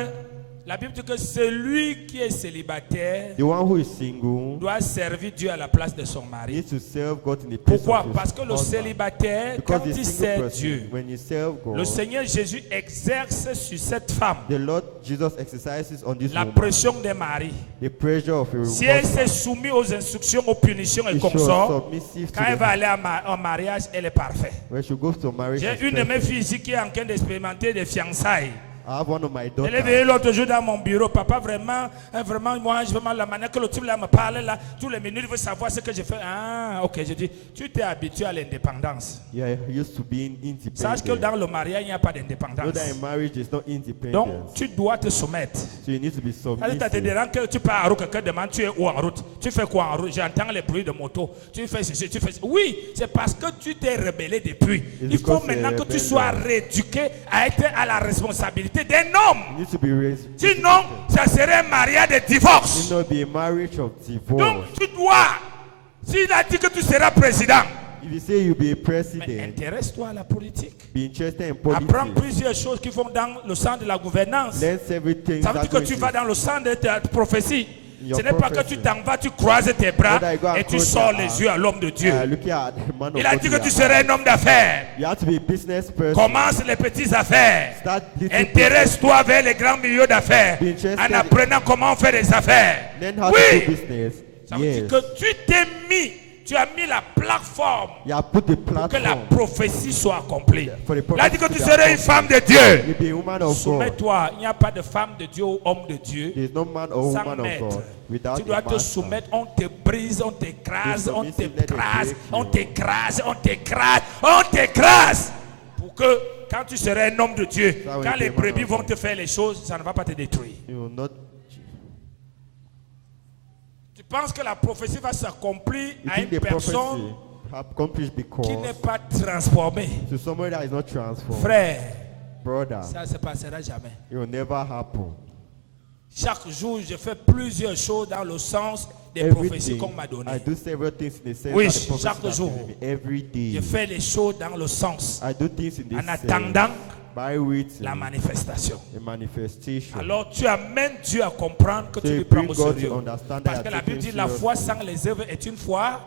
La Bible dit que celui qui est célibataire The one who is single doit servir Dieu à la place de son mari. needs to serve God in the place Pourquoi? of his Parce que le husband. célibataire, Because quand the il single sert person, Dieu, when you serve God, le Seigneur Jésus exerce sur cette femme the Lord Jesus exercises on this la woman pression des maris. the pressure of a Si elle husband. s'est soumise aux instructions, aux punitions et If she was consort, submissive quand to elle va the, aller en mariage, elle est parfaite. when she goes to marriage, J'ai she's une de mes perfect. filles ici qui est en train d'expérimenter des fiançailles. I have one of my Elle est daughters. venue l'autre jour dans mon bureau. Papa, vraiment, moi, vraiment, la manière que le type là me parle, là, tous les minutes, il veut savoir ce que je fais. Ah, ok, je dis, tu t'es habitué à l'indépendance. Yeah, used to being Sache que independent. dans le mariage, il n'y a pas Know d'indépendance. that in marriage is not Donc, independence. tu dois te soumettre. So you need to be Ça te submissive. dérange que tu pars en route, quelqu'un demande, tu es où en route? Tu fais quoi en route? J'entends les bruits de moto. Tu fais ceci, tu fais ceci. Oui, c'est parce que tu t'es rebellé depuis. Il faut because maintenant que tu rebellion. sois rééduqué à être à la responsabilité d'un homme. You need to be raised. Sinon, ça serait un mariage de divorce. It not be a marriage of divorce. Donc, tu dois, s'il a dit que tu seras président, If you say you'll be a mais president, intéresse-toi à la politique. be interested in Apprends politics. plusieurs choses qui vont dans le sens de la gouvernance. Learn several things. Ça veut that dire que go tu into- vas dans le sens de ta prophétie. Your Ce n'est pas que prophecy. tu t'en vas, tu croises tes bras Whether you go and et tu close sors your les eyes. yeux à l'homme de Dieu. Looking at the man of Il a God dit in que your tu eyes. serais un homme d'affaires. You have to be a business person. Commence les petites affaires. Start little Intéresse-toi vers les grands milieux d'affaires Be interested en apprenant comment on fait des affaires. business. Learn how to do Oui, business. ça veut Yes. dire que tu t'es mis, tu as mis la plateforme You have put the pour que la platform. prophétie soit accomplie. For the Il a dit que prophecy tu to be serais une femme de Dieu. You be a woman of God. Soumets-toi, il n'y a pas de femme de Dieu ou homme de Dieu There is no man or sans woman of maître. God without Tu a dois te master. soumettre, on te brise, on t'écrase, Be on submissive, let them t'écrase, break on you. t'écrase, on t'écrase, on t'écrase. Pour que quand tu seras un homme de Dieu, Ça, oui, quand les vraiment, brebis non. vont te faire les choses, ça ne va pas te détruire. You will not. Tu penses que la prophétie va s'accomplir You à think une the prophecy personne accomplished qui n'est because pas transformée. to somebody that is not transformed, Frère, brother, ça ne se passera jamais. it will never happen. Chaque jour, je fais plusieurs choses dans le sens des prophéties Everything, qu'on m'a données. I do several things in the sense Oui, that the prophecy chaque has jour. given me. Every day, Je fais les choses dans le sens I do things in the en sense attendant by which la manifestation. a manifestation. Alors tu amènes Dieu à comprendre que So tu you lui prends bring au God sérieux. to understand Parce that que you la take Bible dit him la foi seriously. sans les œuvres est une foi.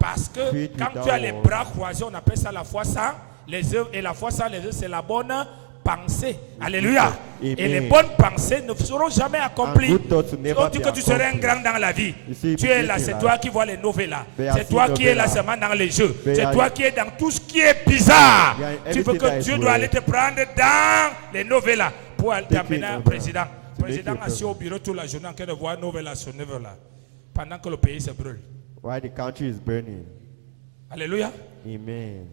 Parce que Faith quand without tu as les works. bras croisés, on appelle ça la foi sans les œuvres. Et la foi sans les œuvres, c'est la bonne pensée. Alléluia. Amen. Et les bonnes pensées ne seront jamais accomplies. And good thoughts will never On dit be que tu serais un accomplished. grand dans la vie. You see, Tu es là, people c'est think toi like- qui vois les novellas. They are C'est toi seeing qui es là novellas. seulement dans les jeux. They C'est are- toi qui es dans tout ce qui est bizarre. They are in Tu veux everything that que is Dieu doit weird. aller te prendre dans les novellas pour t'amener un over. président. To Le président make you assis au bureau toute la journée en train de voir novella sur novella pendant que le pays se brûle. Why the country is burning. Alléluia. Amen.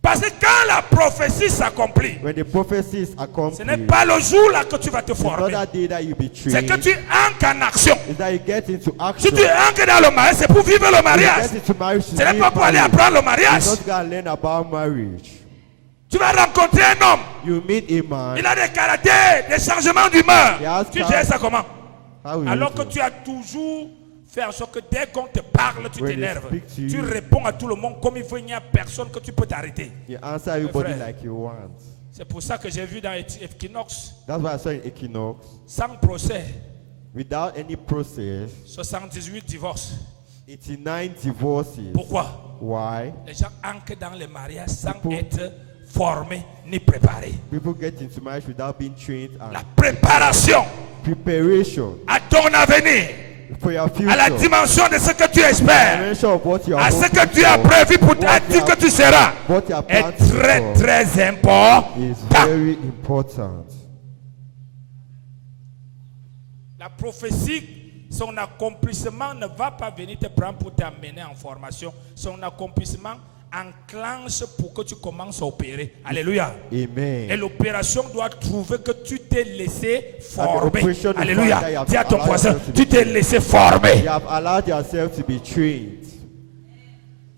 Parce que quand la prophétie s'accomplit, When the prophecy is ce n'est accomplished, pas le jour là que tu vas te it's not former. that day that you be C'est que trained. tu entres en action. It's that you get into Si action. tu entres dans le mariage, c'est pour vivre le You mariage. get into marriage. Ce n'est pas pour aller apprendre le mariage. You're not going to learn about marriage. Tu vas rencontrer un homme. You meet a man. Il a des caractères, des changements d'humeur. Yes, Tu sir. gères ça comment? How will Alors you que do? tu as toujours fait en sorte que dès qu'on te parle, tu When they t'énerves. speak to Tu you. réponds à tout le monde comme il faut, il n'y a personne que tu peux t'arrêter. You answer everybody frère. like you want. C'est pour ça que j'ai vu dans Equinox, That's why I saw in Equinox, sans procès, without any process, 78 divorces. 89 divorces. Pourquoi? Why? Les gens entrent dans les mariages sans People- être formés ni préparés. People get into marriage without being trained and La préparation preparation. à ton avenir for your future. à la dimension de ce que tu espères, Dimension of what you are à ce que hoping tu as for, prévu pour what dire you que are- tu seras, what you are est planting très for très important. is very important. La prophétie, son accomplissement ne va pas venir te prendre pour t'amener en formation. Son accomplissement enclenche pour que tu commences à opérer. Alléluia. Et Amen. l'opération doit trouver que tu t'es laissé And the former. operation will find that you Alléluia. have Dis à ton allowed voisin, yourself to be Tu t'es trained. laissé former. You have allowed yourself to be trained.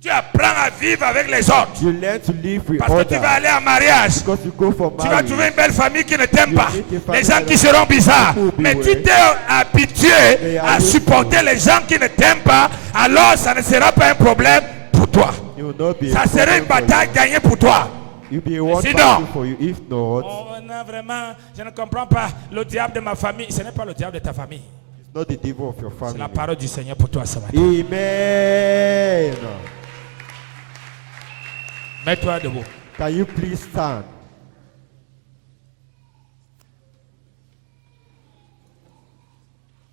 Tu apprends à vivre avec les autres. You learn to live with Parce que tu vas others. aller en mariage. Because you go for Tu vas trouver marriage. une belle famille qui ne t'aime You pas. meet a Les family gens qui that seront bizarres. people will be Mais tu weird. t'es habitué à supporter les gens qui ne t'aiment pas. Alors ça ne sera pas un problème pour toi. It will not be a Ça sera une problem for bataille you. gagnée pour toi. It will be a one Sinon- battle for you. If not, Oh non, vraiment, je ne comprends pas. Le diable de ma famille, ce n'est pas le diable de ta famille. it's not the devil of your C'est family. la parole du Seigneur pour toi ce matin. Amen. Mets-toi debout. Can you please stand?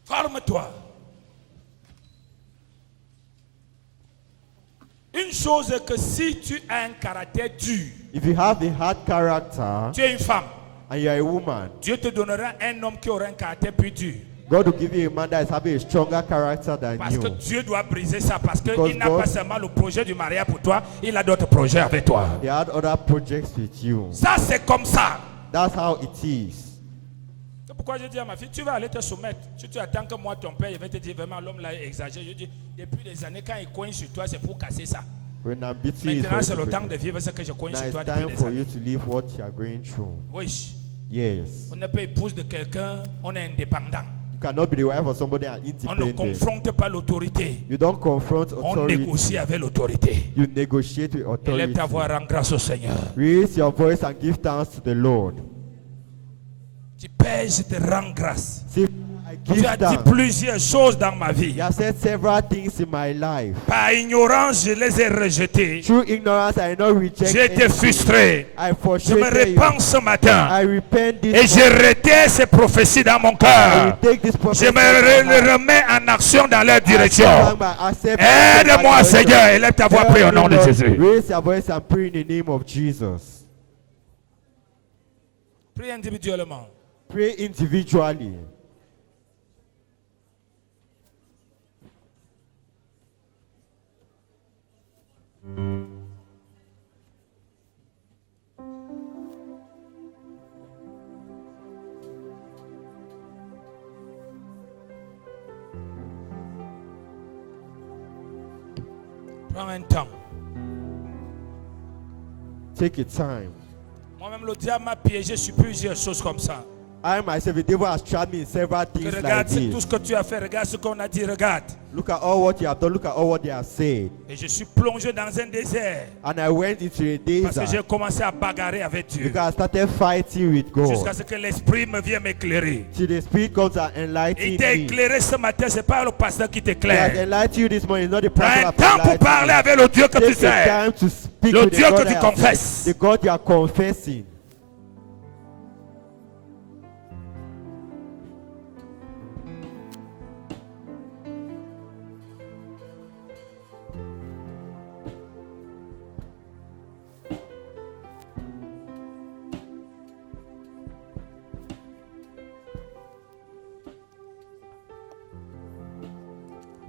Forme-toi. Une chose est que si tu as un caractère dur, If you have a hard character tu es une femme, and you are a woman, Dieu te donnera un homme qui aura un caractère plus dur. God will give you a man that is having a stronger character than Parce que you. Dieu doit briser ça. Parce Because qu'il n'a God- pas seulement le projet du mariage pour toi, il a d'autres projets avec toi. He had other projects with you. Ça, c'est comme ça. That's how it is. C'est pourquoi je dis à ma fille, tu vas aller te soumettre. Si tu attends que moi, ton père, il va te dire vraiment, l'homme là exagère. Je dis, depuis des années, quand il coince sur toi, c'est pour casser ça. When I'm beating you, Maintenant, it's c'est for le you to temps de break. vivre ce que je coince Now sur it's toi depuis time des for années. you to live what you are going through. Oui. Yes. On n'est pas épouse de quelqu'un, on est indépendant. You cannot be the wife of somebody and On ne independent. confronte pas l'autorité. You don't confront On authority. négocie avec l'autorité. You negotiate with Élève authority. ta voix, rends grâce au Seigneur. Raise your voice and give thanks to the Lord. Tu pèses, je te rends grâce. Say, I Tu give as dit thanks. plusieurs choses dans ma vie. You have said several things in my life. Par ignorance, je les ai rejetés. Through ignorance, I not reject J'ai été anything. frustré. I Je me frustrated you. répands ce matin. I repent this Et je morning. retire ces prophéties dans mon I cœur. take this Je prophecy me in my heart. remets en action dans leur I direction. accept Aide-moi, my Seigneur. Élève ta voix, prie au nom de Lord, Jésus. Raise your voice and pray in the name of Jesus. Prie individuellement. Pray individually. Prends un temps. Take your time. Moi-même, le diable m'a piégé sur plusieurs choses comme ça. I myself, the devil has trapped me in several things like Regarde tout this. ce que tu as fait. Regarde ce qu'on a dit. Regarde. Look at all what you have done. Look at all what they have said. Et je suis plongé dans un désert. And I went into a Parce que j'ai desert commencé à bagarrer avec Dieu. because I started fighting with Jusqu'à God. ce que l'Esprit me vienne m'éclairer. Till the Spirit comes and Il enlightens t'a me. éclairé ce matin. Ce n'est pas le pasteur qui He has t'éclaire. enlightened you this morning, not the Prends pastor un that temps pour enlightened parler you. avec le Dieu que tu Take the sais. time to speak Le with the Dieu God que tu that you confesses. the God you are confessing.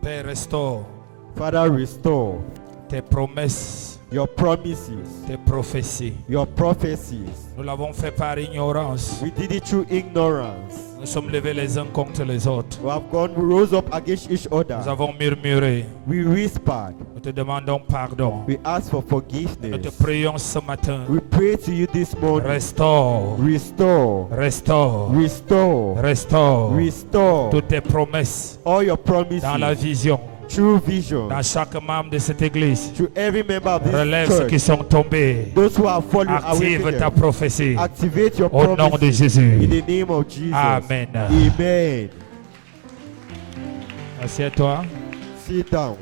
Père, restaure Father, restore tes promesses, your promises, tes prophéties. your prophecies. Nous l'avons fait par ignorance. We did it through ignorance. Nous sommes levés les uns contre les autres. We have gone, we rose up against each Nous other. avons murmuré. We whispered. Nous te demandons pardon. We asked for Nous te forgiveness. prions ce matin. We pray to you this morning. Restaure, Restore, restaure, restore, restaure restore toutes tes promesses all your promises, dans la vision, true vision, dans chaque membre de cette église. to every member of this Relève ceux qui church. sont tombés. Those who have fallen away, Active ta prophétie. activate your Au nom de promise in Jésus. the name of Jesus. Amen. Amen. Assieds-toi. Sit down.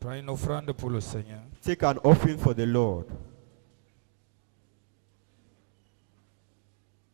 Prends une offrande pour le Seigneur. Take an offering for the Lord.